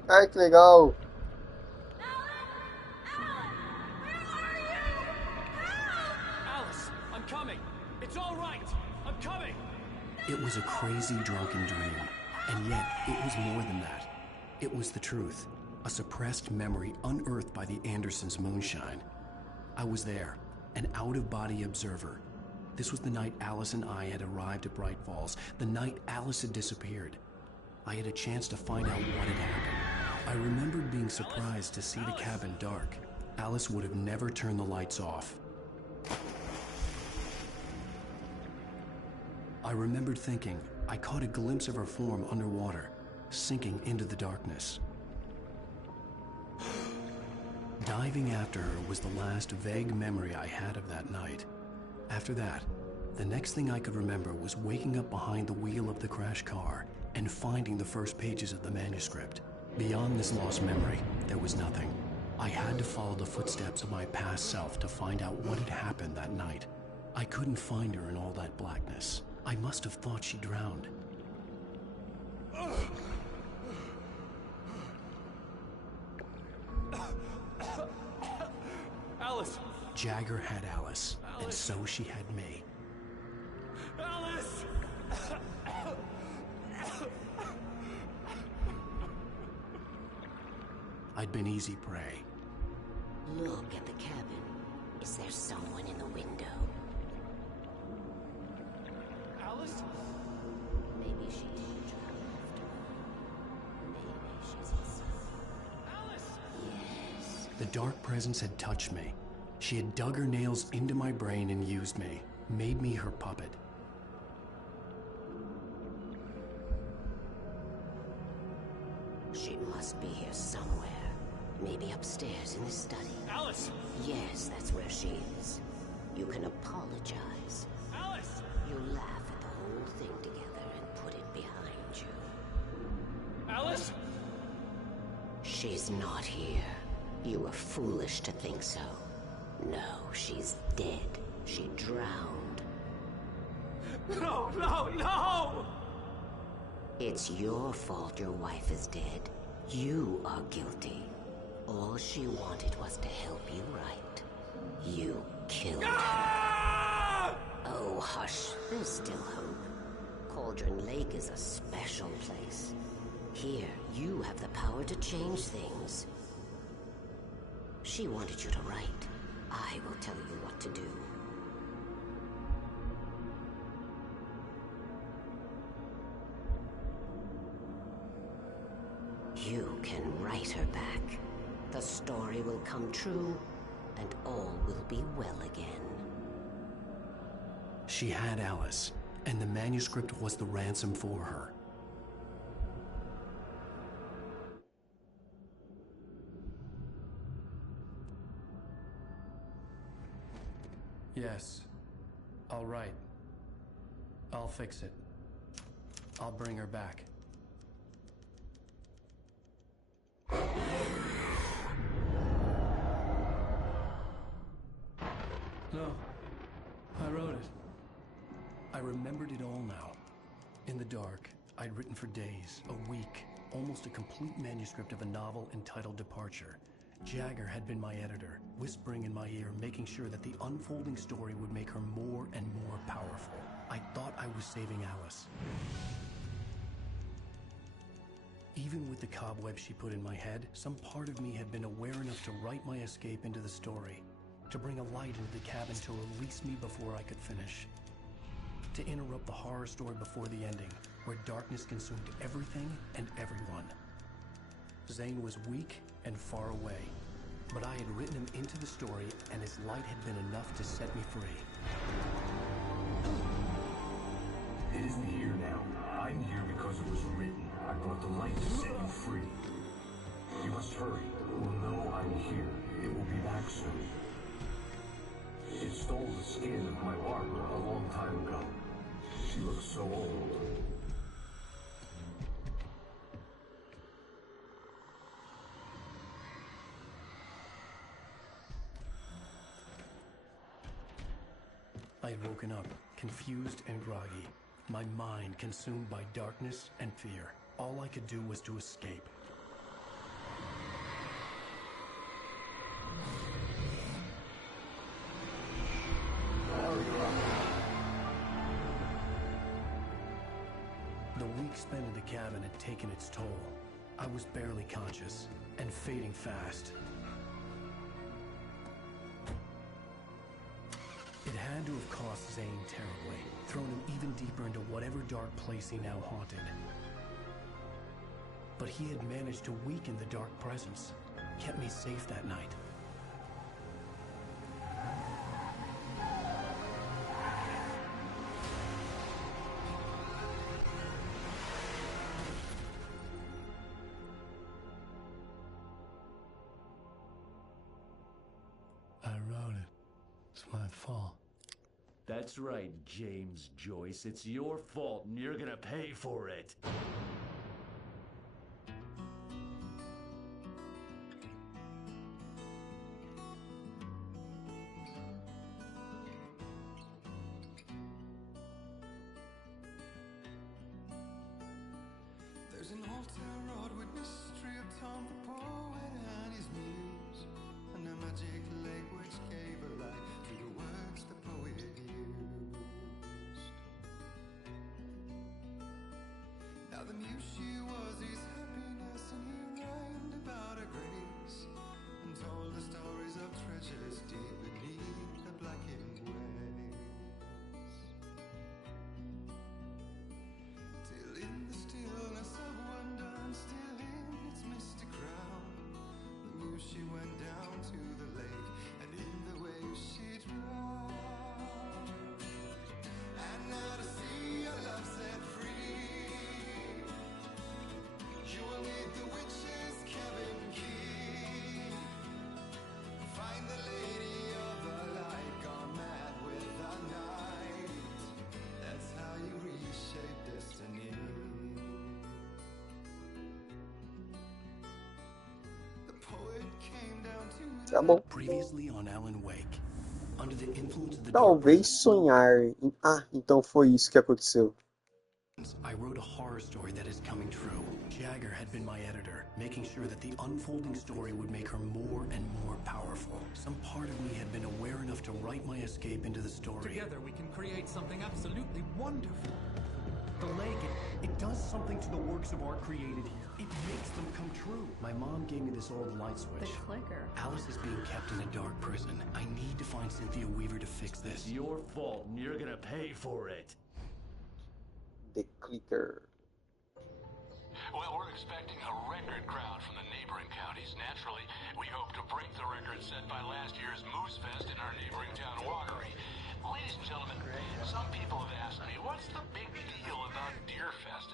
Ai, que legal! Alice, I'm coming. It's all right. I'm coming. It was a crazy, drunken dream. And yet, it was more than that. It was the truth. A suppressed memory unearthed by the Andersons' moonshine. I was there, an out-of-body observer. This was the night Alice and I had arrived at Bright Falls, the night Alice had disappeared. I had a chance to find out what had happened. I remembered being surprised to see the cabin dark. Alice would have never turned the lights off. I remembered thinking I caught a glimpse of her form underwater, sinking into the darkness. Diving after her was the last vague memory I had of that night. After that, The next thing I could remember was waking up behind the wheel of the crash car and finding the first pages of the manuscript. Beyond this lost memory, there was nothing. I had to follow the footsteps of my past self to find out what had happened that night. I couldn't find her in all that blackness. I must have thought she drowned. Alice! Jagger had Alice, and so she had me. Alice! I'd been easy prey. Look at the cabin. Is there someone in the window? Alice? Maybe she didn't drown after all. Maybe she's asleep. Alice! Yes. The dark presence had touched me. She had dug her nails into my brain and used me, made me her puppet. She must be here somewhere. Maybe upstairs in the study. Alice! Yes, that's where she is. You can apologize. Alice! You laugh at the whole thing together and put it behind you. Alice! She's not here. You were foolish to think so. No, she's dead. She drowned. No, no, no! It's your fault your wife is dead. You are guilty. All she wanted was to help you right. You killed her. Oh, hush. There's still hope. Cauldron Lake is a special place. Here, you have the power to change things. She wanted you to write. I will tell you what to do. You can write her back. The story will come true, and all will be well again. She had Alice, and the manuscript was the ransom for her. Yes. All right. I'll fix it. I'll bring her back. No. I wrote it. I remembered it all now. In the dark, I'd written for days, a week, almost a complete manuscript of a novel entitled Departure. Jagger had been my editor, whispering in my ear, making sure that the unfolding story would make her more and more powerful. I thought I was saving Alice. Even with the cobwebs she put in my head, some part of me had been aware enough to write my escape into the story, to bring a light into the cabin to release me before I could finish, to interrupt the horror story before the ending, where darkness consumed everything and everyone. Zane was weak and far away, but I had written him into the story, and his light had been enough to set me free. It isn't here now. I'm here because it was written. I brought the light to set you free. You must hurry. It will know I'm here. It will be back soon. It stole the skin of my Barbara a long time ago. She looks so old. I had woken up, confused and groggy, my mind consumed by darkness and fear. All I could do was to escape. The week spent in the cabin had taken its toll. I was barely conscious, and fading fast. It had to have cost Zane terribly, thrown him even deeper into whatever dark place he now haunted. But he had managed to weaken the dark presence, kept me safe that night. I wrote it. It's my fault. That's right, James Joyce. It's your fault, and you're gonna pay for it. There's an old town road with mystery of Tom the poet and his muse, and a magic lake which gave a light to the words the poet used. Now the muse she was his happiness, and he rhymed about her grace, and told the stories of treasures deep beneath the blackened waves. Till in the stillness of wonder and still in its mystic crown, the muse she went down to the lake, and in the waves she drowned. And now to see your love set free, you will need the witch's cabin key. Find the lady of the light, gone mad with the night. That's how you reshape destiny. The poet came down to Tá bom. Previously on Alan Wake, under the influence of the Talvez sonhar em... Ah, então foi isso que aconteceu. I wrote a horror story that is coming true. Jagger had been my editor, making sure that the unfolding story would make her more and more powerful. Some part of me had been aware enough to write my escape into the story. Together we can create something absolutely wonderful. The lake, it does something to the works of art created here. It makes them come true. My mom gave me this old light switch. The clicker. Alice is being kept in a dark prison. I need to find Cynthia Weaver to fix this. It's your fault, and you're gonna pay for it. The clicker. Well, we're expecting a record crowd from the neighboring counties. Naturally, we hope to break the record set by last year's Moose Fest in our neighboring town, Watery. Ladies and gentlemen, some people have asked me, what's the big deal about Deer Fest?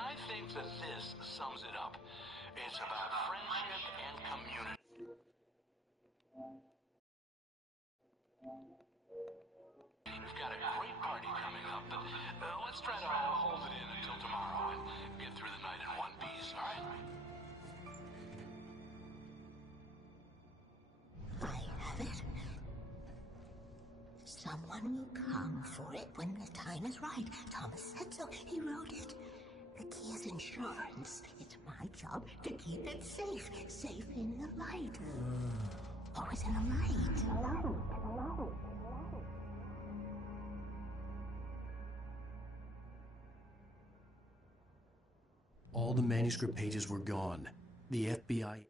I think that this sums it up. It's about friendship and community. We've got a great party coming up, but let's try to hold it in until tomorrow and get through the night in one piece, all right? I have it. Someone will come for it when the time is right. Thomas said so. He wrote it. The key is insurance. It's my job to keep it safe. Safe in the light. Always in the light. All the manuscript pages were gone. The FBI...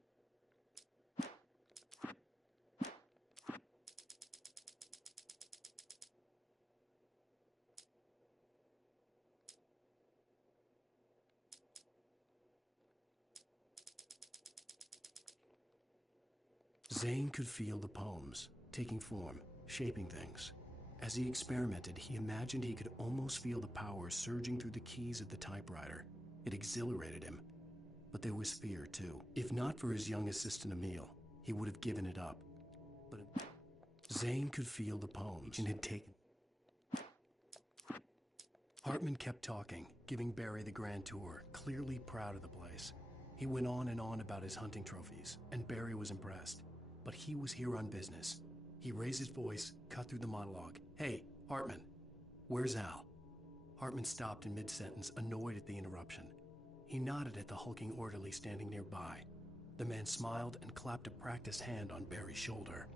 Zane could feel the poems, taking form, shaping things. As he experimented, he imagined he could almost feel the power surging through the keys of the typewriter. It exhilarated him. But there was fear, too. If not for his young assistant Emil, he would have given it up. But Zane could feel the poems and had taken... Hartman kept talking, giving Barry the grand tour, clearly proud of the place. He went on and on about his hunting trophies, and Barry was impressed. But he was here on business. He raised his voice, cut through the monologue. Hey, Hartman, where's Al? Hartman stopped in mid-sentence, annoyed at the interruption. He nodded at the hulking orderly standing nearby. The man smiled and clapped a practiced hand on Barry's shoulder.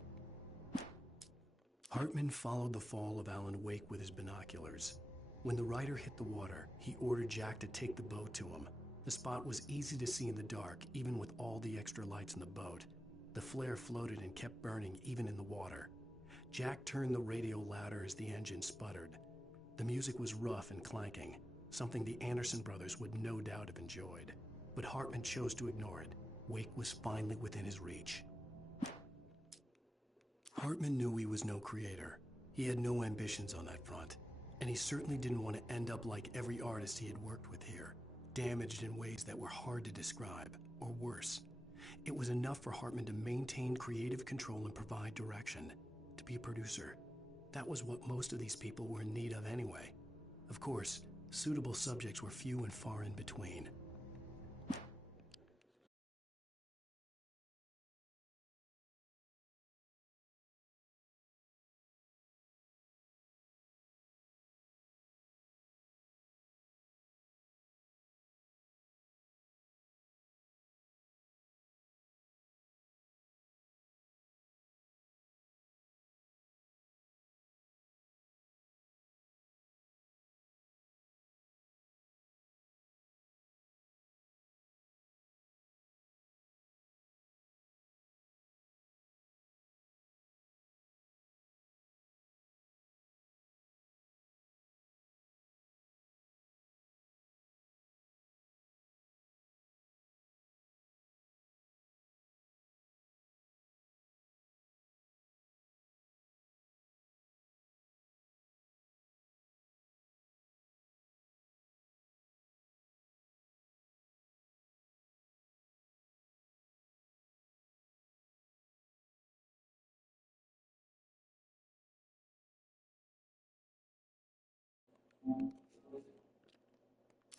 Hartman followed the fall of Alan Wake with his binoculars. When the rider hit the water, he ordered Jack to take the boat to him. The spot was easy to see in the dark, even with all the extra lights in the boat. The flare floated and kept burning even in the water. Jack turned the radio louder as the engine sputtered. The music was rough and clanking, something the Anderson brothers would no doubt have enjoyed. But Hartman chose to ignore it. Wake was finally within his reach. Hartman knew he was no creator. He had no ambitions on that front. And he certainly didn't want to end up like every artist he had worked with here, damaged in ways that were hard to describe, or worse. It was enough for Hartman to maintain creative control and provide direction, be a producer. That was what most of these people were in need of anyway. Of course, suitable subjects were few and far in between.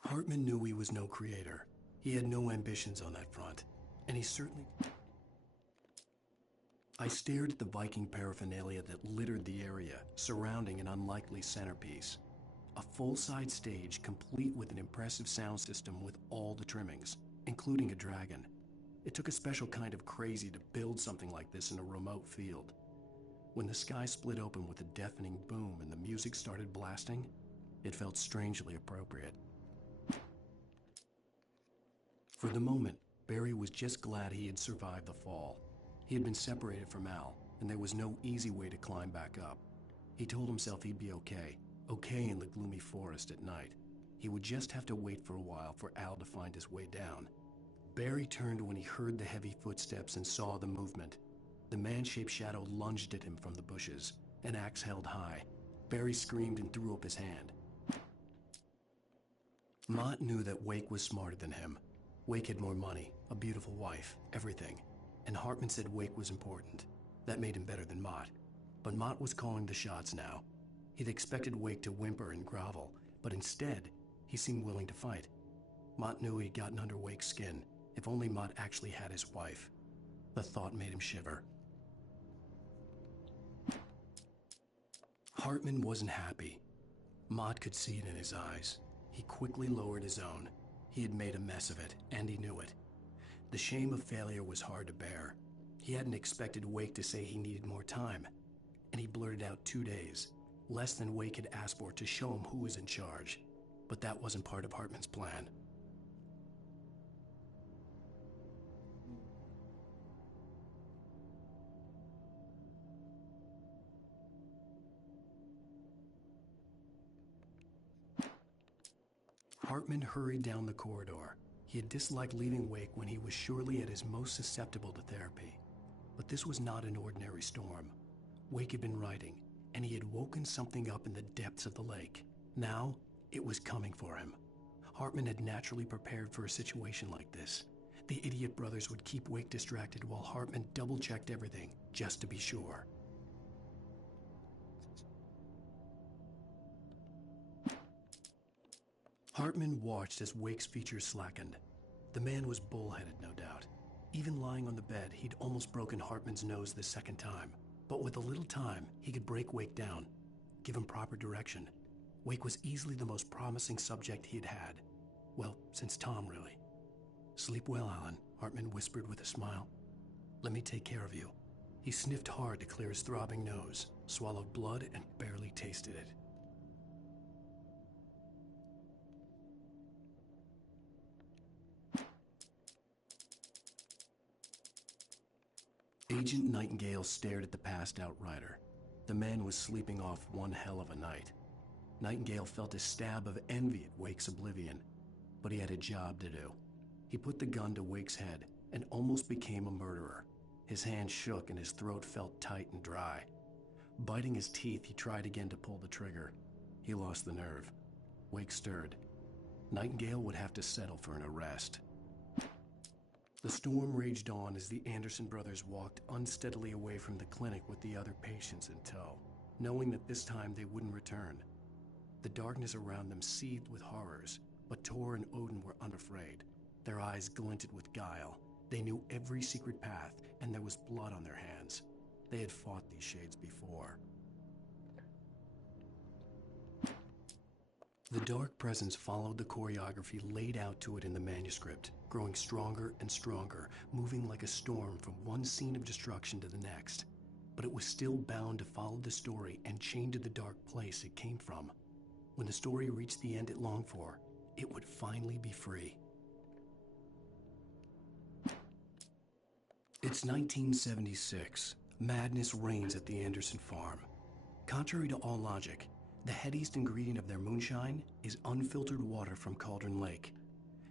Hartman knew he was no creator. He had no ambitions on that front, and he certainly... I stared at the Viking paraphernalia that littered the area, surrounding an unlikely centerpiece. A full-size stage complete with an impressive sound system with all the trimmings, including a dragon. It took a special kind of crazy to build something like this in a remote field. When the sky split open with a deafening boom and the music started blasting, it felt strangely appropriate. For the moment, Barry was just glad he had survived the fall. He had been separated from Al, and there was no easy way to climb back up. He told himself he'd be okay in the gloomy forest at night. He would just have to wait for a while for Al to find his way down. Barry turned when he heard the heavy footsteps and saw the movement. The man-shaped shadow lunged at him from the bushes, an axe held high. Barry screamed and threw up his hand. Mott knew that Wake was smarter than him. Wake had more money, a beautiful wife, everything. And Hartman said Wake was important. That made him better than Mott. But Mott was calling the shots now. He'd expected Wake to whimper and grovel, but instead, he seemed willing to fight. Mott knew he'd gotten under Wake's skin. If only Mott actually had his wife. The thought made him shiver. Hartman wasn't happy. Mott could see it in his eyes. He quickly lowered his own. He had made a mess of it, and he knew it. The shame of failure was hard to bear. He hadn't expected Wake to say he needed more time, and he blurted out 2 days, less than Wake had asked for to show him who was in charge. But that wasn't part of Hartman's plan. Hartman hurried down the corridor. He had disliked leaving Wake when he was surely at his most susceptible to therapy. But this was not an ordinary storm. Wake had been writing, and he had woken something up in the depths of the lake. Now, it was coming for him. Hartman had naturally prepared for a situation like this. The idiot brothers would keep Wake distracted while Hartman double-checked everything, just to be sure. Hartman watched as Wake's features slackened. The man was bullheaded, no doubt. Even lying on the bed, he'd almost broken Hartman's nose the second time. But with a little time, he could break Wake down, give him proper direction. Wake was easily the most promising subject he had had. Well, since Tom, really. "Sleep well, Alan," Hartman whispered with a smile. "Let me take care of you." He sniffed hard to clear his throbbing nose, swallowed blood, and barely tasted it. Agent Nightingale stared at the passed-out rider. The man was sleeping off one hell of a night. Nightingale felt a stab of envy at Wake's oblivion, but he had a job to do. He put the gun to Wake's head and almost became a murderer. His hand shook and his throat felt tight and dry. Biting his teeth, he tried again to pull the trigger. He lost the nerve. Wake stirred. Nightingale would have to settle for an arrest. The storm raged on as the Anderson brothers walked unsteadily away from the clinic with the other patients in tow, knowing that this time they wouldn't return. The darkness around them seethed with horrors, but Tor and Odin were unafraid. Their eyes glinted with guile. They knew every secret path, and there was blood on their hands. They had fought these shades before. The dark presence followed the choreography laid out to it in the manuscript, growing stronger and stronger, moving like a storm from one scene of destruction to the next. But it was still bound to follow the story and chained to the dark place it came from. When the story reached the end it longed for, it would finally be free. It's 1976. Madness reigns at the Anderson farm. Contrary to all logic, the headiest ingredient of their moonshine is unfiltered water from Cauldron Lake.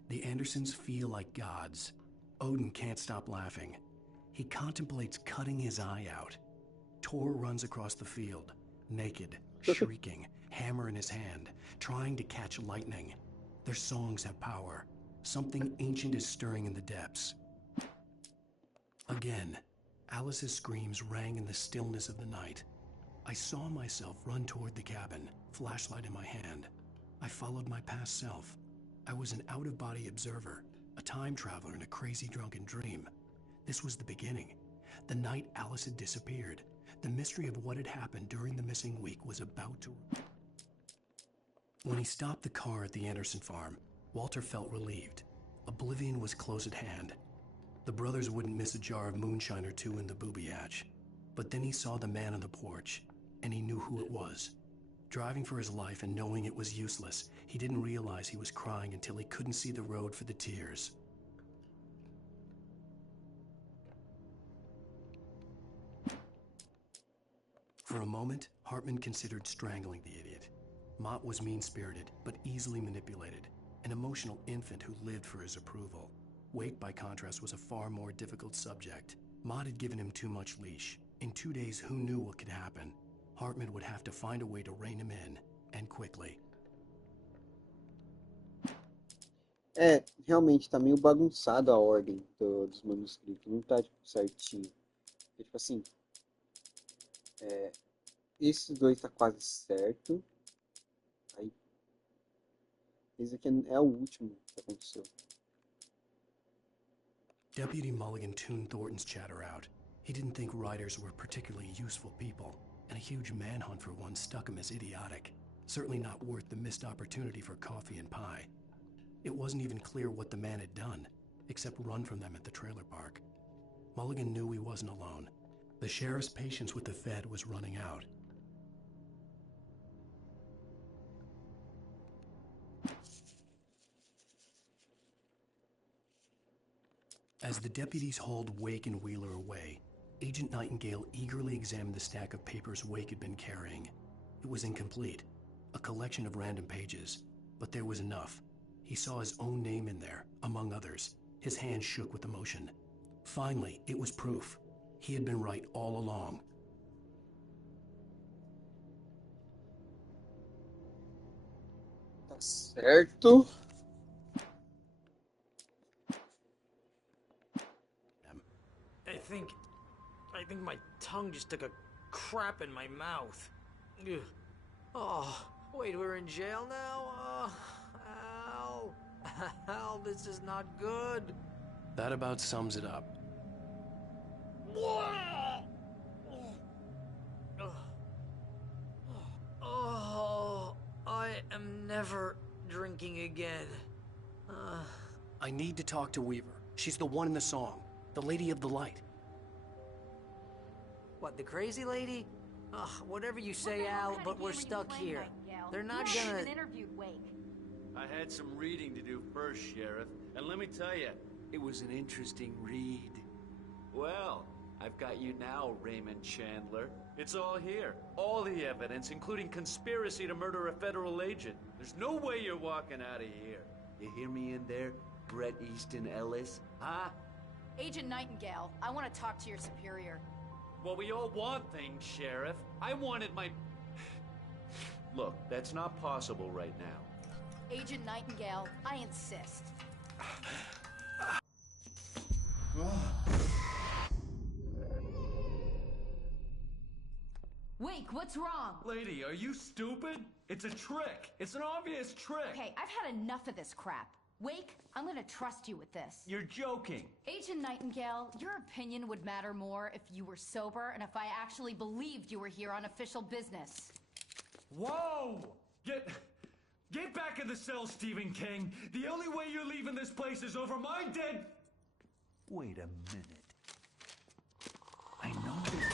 The Andersons feel like gods. Odin can't stop laughing. He contemplates cutting his eye out. Tor runs across the field, naked, shrieking, hammer in his hand, trying to catch lightning. Their songs have power. Something ancient is stirring in the depths. Again, Alice's screams rang in the stillness of the night. I saw myself run toward the cabin, flashlight in my hand. I followed my past self. I was an out-of-body observer, a time traveler in a crazy drunken dream. This was the beginning. The night Alice had disappeared. The mystery of what had happened during the missing week was about to... When he stopped the car at the Anderson farm, Walter felt relieved. Oblivion was close at hand. The brothers wouldn't miss a jar of moonshine or two in the booby hatch. But then he saw the man on the porch, and he knew who it was. Driving for his life and knowing it was useless, he didn't realize he was crying until he couldn't see the road for the tears. For a moment, Hartman considered strangling the idiot. Mott was mean-spirited, but easily manipulated, an emotional infant who lived for his approval. Wake, by contrast, was a far more difficult subject. Mott had given him too much leash. In 2 days, who knew what could happen? Hartman would have to find a way to rein him in, and quickly. Realmente tá meio bagunçado a ordem dos manuscritos, não tá tipo, certinho. Porque, tipo assim, esses dois tá quase certo. Aí, esse aqui é o último que aconteceu. Deputy Mulligan tuned Thornton's chatter out. He didn't think writers were particularly useful people, and a huge manhunt for one struck him as idiotic. Certainly not worth the missed opportunity for coffee and pie. It wasn't even clear what the man had done, except run from them at the trailer park. Mulligan knew he wasn't alone. The sheriff's patience with the Fed was running out. As the deputies hauled Wake and Wheeler away, Agent Nightingale eagerly examined the stack of papers Wake had been carrying. It was incomplete, a collection of random pages, but there was enough. He saw his own name in there, among others. His hand shook with emotion. Finally, it was proof. He had been right all along. Tá certo. I think my tongue just took a crap in my mouth. Ugh. Oh, wait, we're in jail now? Al. Al, this is not good. That about sums it up. Oh, I am never drinking again. I need to talk to Weaver. She's the one in the song, the Lady of the Light. What, the crazy lady? Ugh, whatever you say, Al, but we're stuck here. They're not gonna... interviewed Wake. I had some reading to do first, Sheriff, and let me tell you, it was an interesting read. Well, I've got you now, Raymond Chandler. It's all here. All the evidence, including conspiracy to murder a federal agent. There's no way you're walking out of here. You hear me in there, Bret Easton Ellis? Huh? Agent Nightingale, I want to talk to your superior. Well, we all want things, Sheriff. I wanted my... Look, that's not possible right now. Agent Nightingale, I insist. Wake, what's wrong? Lady, are you stupid? It's a trick. It's an obvious trick. Okay, I've had enough of this crap. Wake, I'm gonna trust you with this. You're joking. Agent Nightingale, your opinion would matter more if you were sober and if I actually believed you were here on official business. Whoa! Get back in the cell, Stephen King. The only way you're leaving this place is over my dead... Wait a minute. I know this...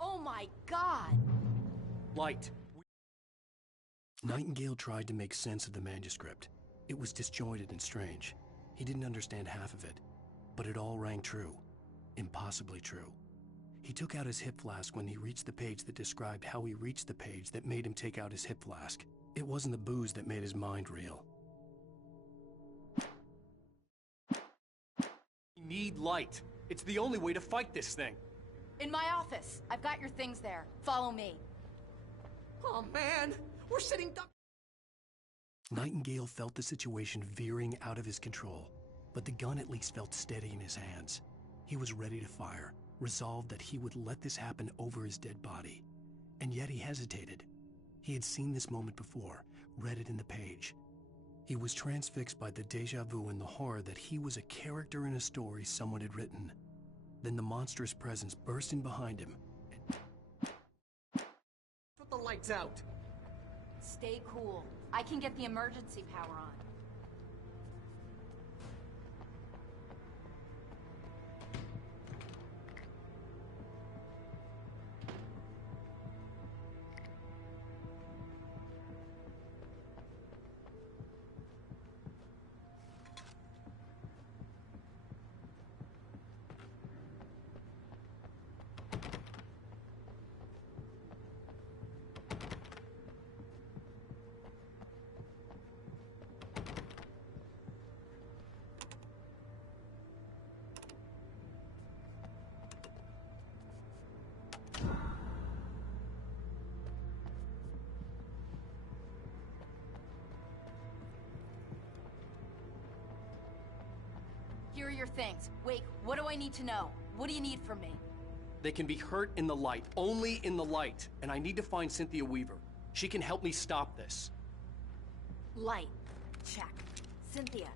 Oh my God! Light. Nightingale tried to make sense of the manuscript. It was disjointed and strange. He didn't understand half of it, but it all rang true. Impossibly true. He took out his hip flask when he reached the page that described how he reached the page that made him take out his hip flask. It wasn't the booze that made his mind reel. We need light. It's the only way to fight this thing. In my office. I've got your things there. Follow me. Oh man, we're sitting duck. Nightingale felt the situation veering out of his control, but the gun at least felt steady in his hands. He was ready to fire, resolved that he would let this happen over his dead body. And yet he hesitated. He had seen this moment before, read it in the page. He was transfixed by the déjà vu and the horror that he was a character in a story someone had written. Then the monstrous presence burst in behind him. Put the lights out. Stay cool. I can get the emergency power on. Here are your things. Wake, what do I need to know? What do you need from me? They can be hurt in the light, only in the light. And I need to find Cynthia Weaver. She can help me stop this. Light. Check. Cynthia.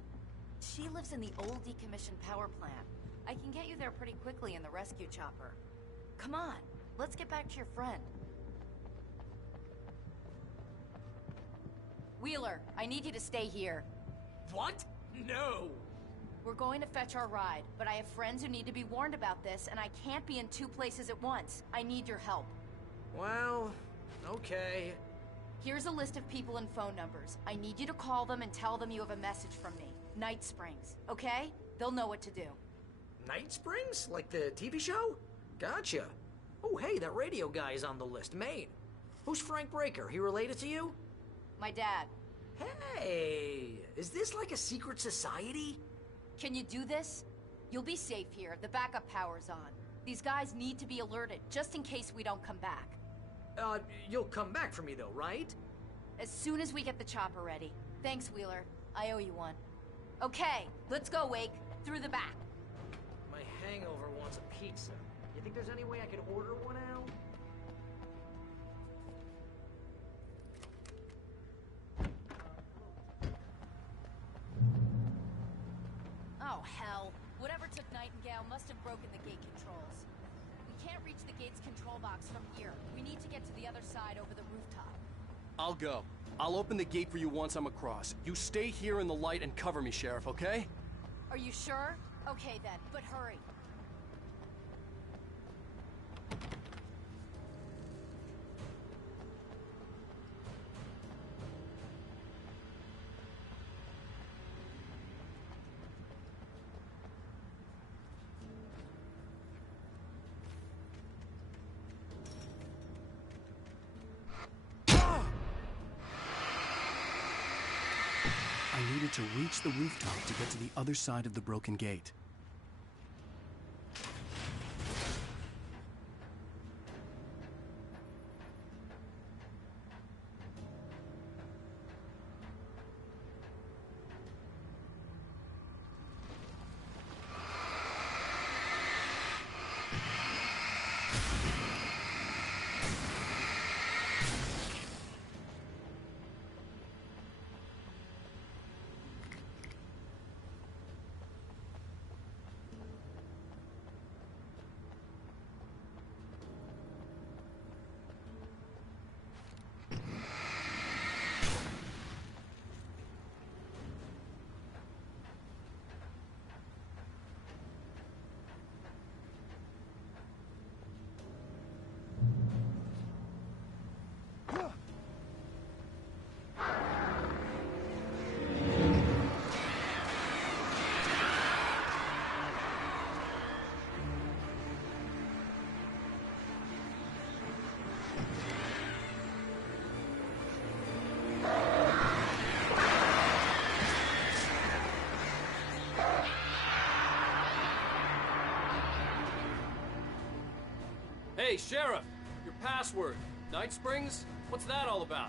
She lives in the old decommissioned power plant. I can get you there pretty quickly in the rescue chopper. Come on, let's get back to your friend. Wheeler, I need you to stay here. What? No! We're going to fetch our ride, but I have friends who need to be warned about this, and I can't be in two places at once. I need your help. Well, okay. Here's a list of people and phone numbers. I need you to call them and tell them you have a message from me. Night Springs, okay? They'll know what to do. Night Springs? Like the TV show? Gotcha. Oh, hey, that radio guy is on the list. Maine. Who's Frank Breaker? He related to you? My dad. Hey, is this like a secret society? Can you do this? You'll be safe here. The backup power's on. These guys need to be alerted, just in case we don't come back. You'll come back for me though, right? As soon as we get the chopper ready. Thanks, Wheeler. I owe you one. Okay, let's go, Wake. Through the back. My hangover wants a pizza. You think there's any way I could order one out? Oh, hell. Whatever took Nightingale must have broken the gate controls. We can't reach the gate's control box from here. We need to get to the other side over the rooftop. I'll go. I'll open the gate for you once I'm across. You stay here in the light and cover me, Sheriff, okay? Are you sure? Okay then, but hurry. I needed to reach the rooftop to get to the other side of the broken gate. Hey, Sheriff! Your password. Night Springs? What's that all about?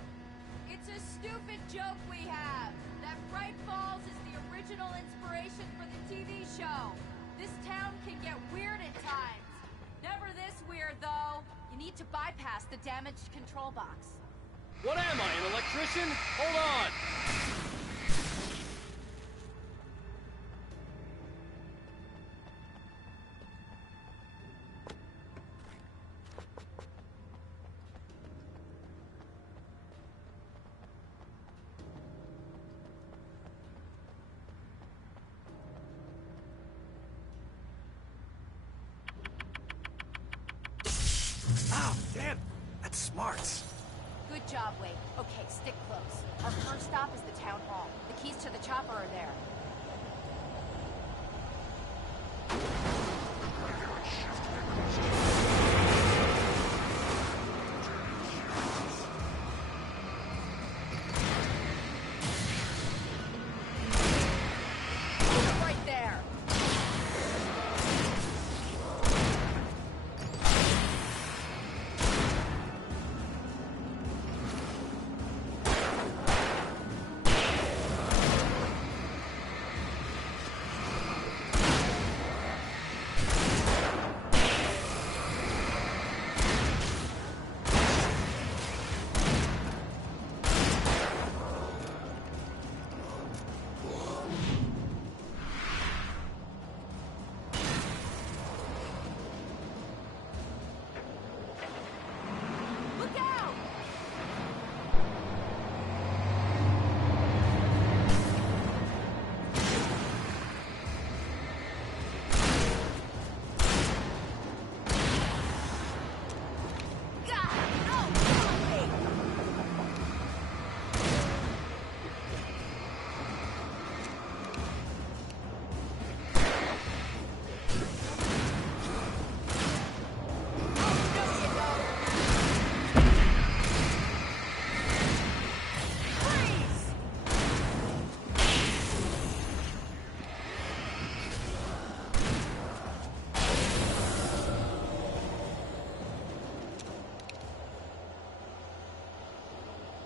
It's a stupid joke we have. That Bright Falls is the original inspiration for the TV show. This town can get weird at times. Never this weird, though. You need to bypass the damaged control box. What am I, an electrician? Hold on! Ow, damn! That's smarts. Good job, Wake. Okay, stick close. Our first stop is the town hall. The keys to the chopper are there. Right there. Look out! God, no! Wait!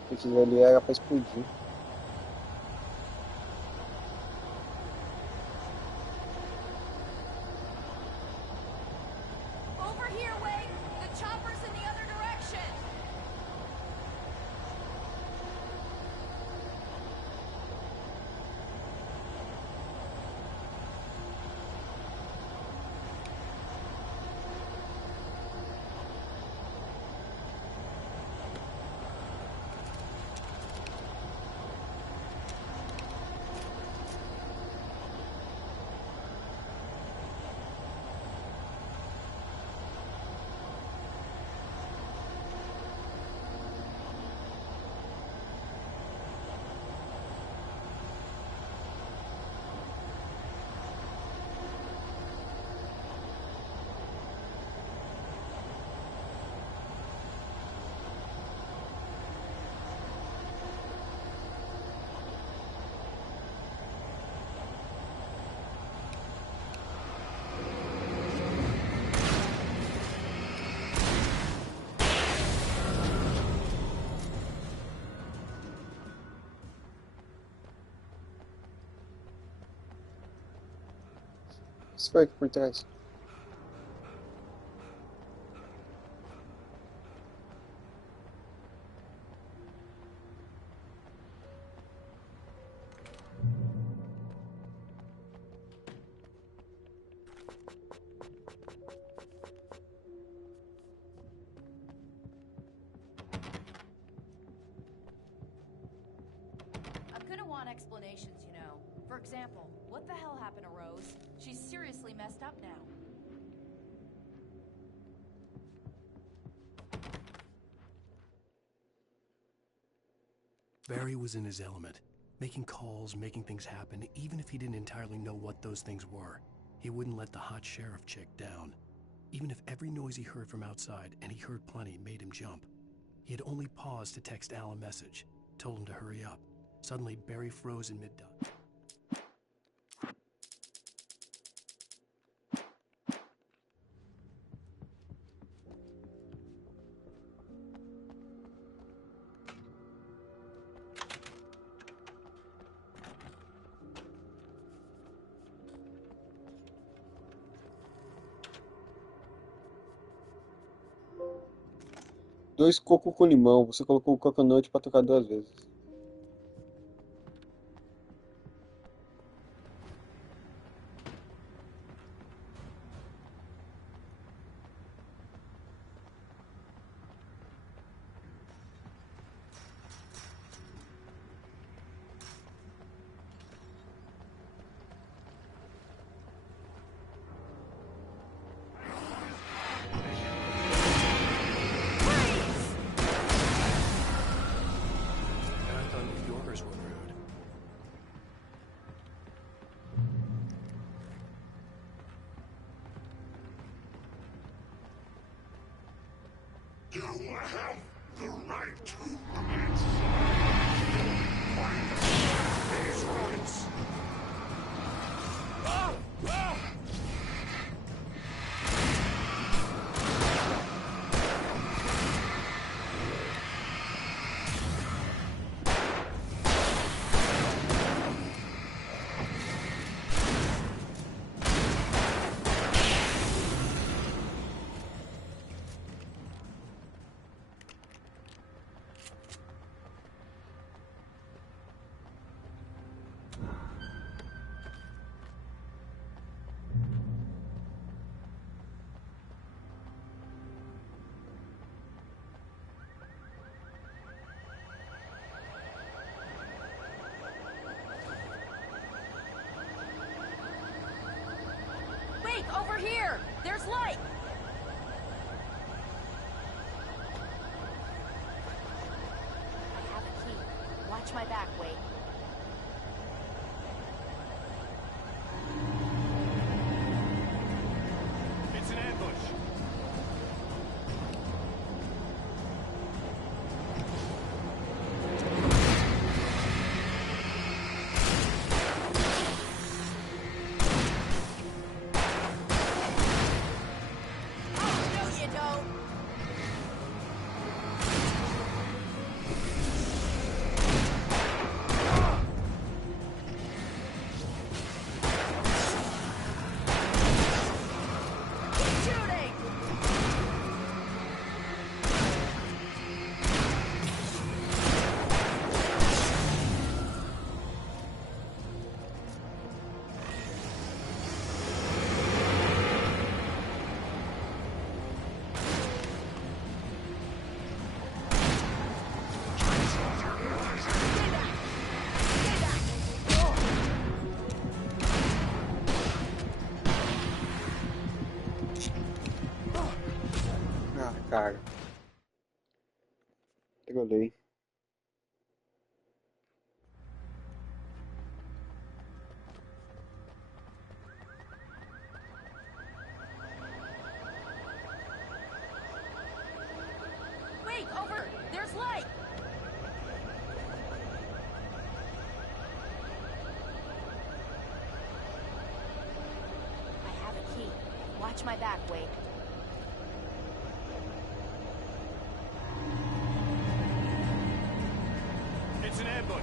Aquilo ali era pra explodir. Over here, Wake! The chopper's in the other direction! Isso foi aqui por trás. I'm gonna want explanations, you know. For example, what the hell happened to Rose? She's seriously messed up now. Barry was in his element, making calls, making things happen, even if he didn't entirely know what those things were. He wouldn't let the hot sheriff chick down. Even if every noise he heard from outside, and he heard plenty, made him jump. He had only paused to text Al a message, told him to hurry up. Suddenly, Barry froze in mid-dive. 2 cocos com limão. Você colocou o coconut pra tocar 2 vezes. I thought New Yorkers were rude. You have the right to these rights. Wait, over here! There's light! I have a key. Watch my back, Wake. It's an ambush. No, you don't! Keep shooting! Ah, cara. Trolei. Wake, over! There's light! I have a key. Watch my back, Wake. It's an ambush.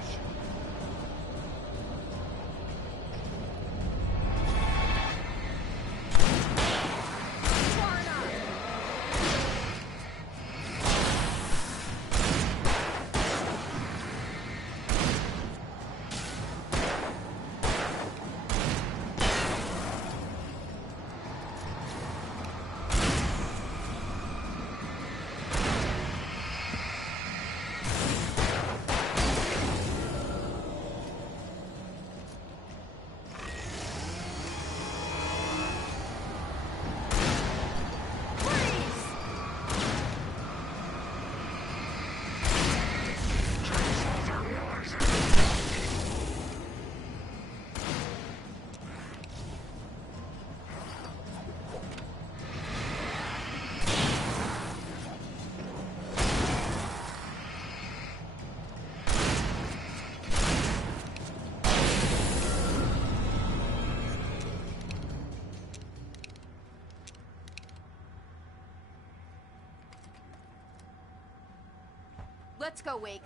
Let's go, Wake.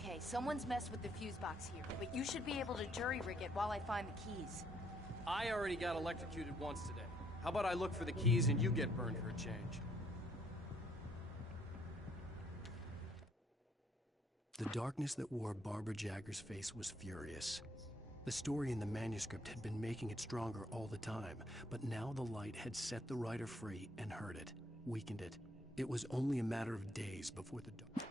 Okay, someone's messed with the fuse box here, but you should be able to jury-rig it while I find the keys. I already got electrocuted once today. How about I look for the keys and you get burned for a change? The darkness that wore Barbara Jagger's face was furious. The story in the manuscript had been making it stronger all the time, but now the light had set the writer free and hurt it, weakened it. It was only a matter of days before the dark...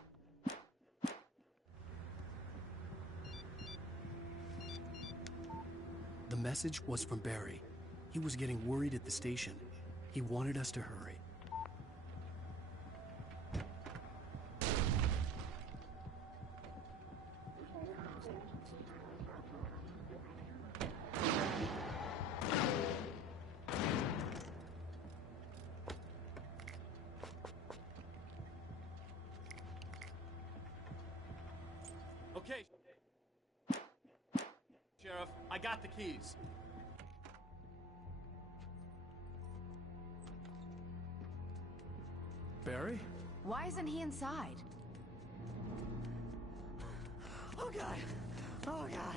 The message was from Barry. He was getting worried at the station. He wanted us to hurry. Okay. Sheriff, I got the keys. Barry? Why isn't he inside? Oh, God. Oh, God.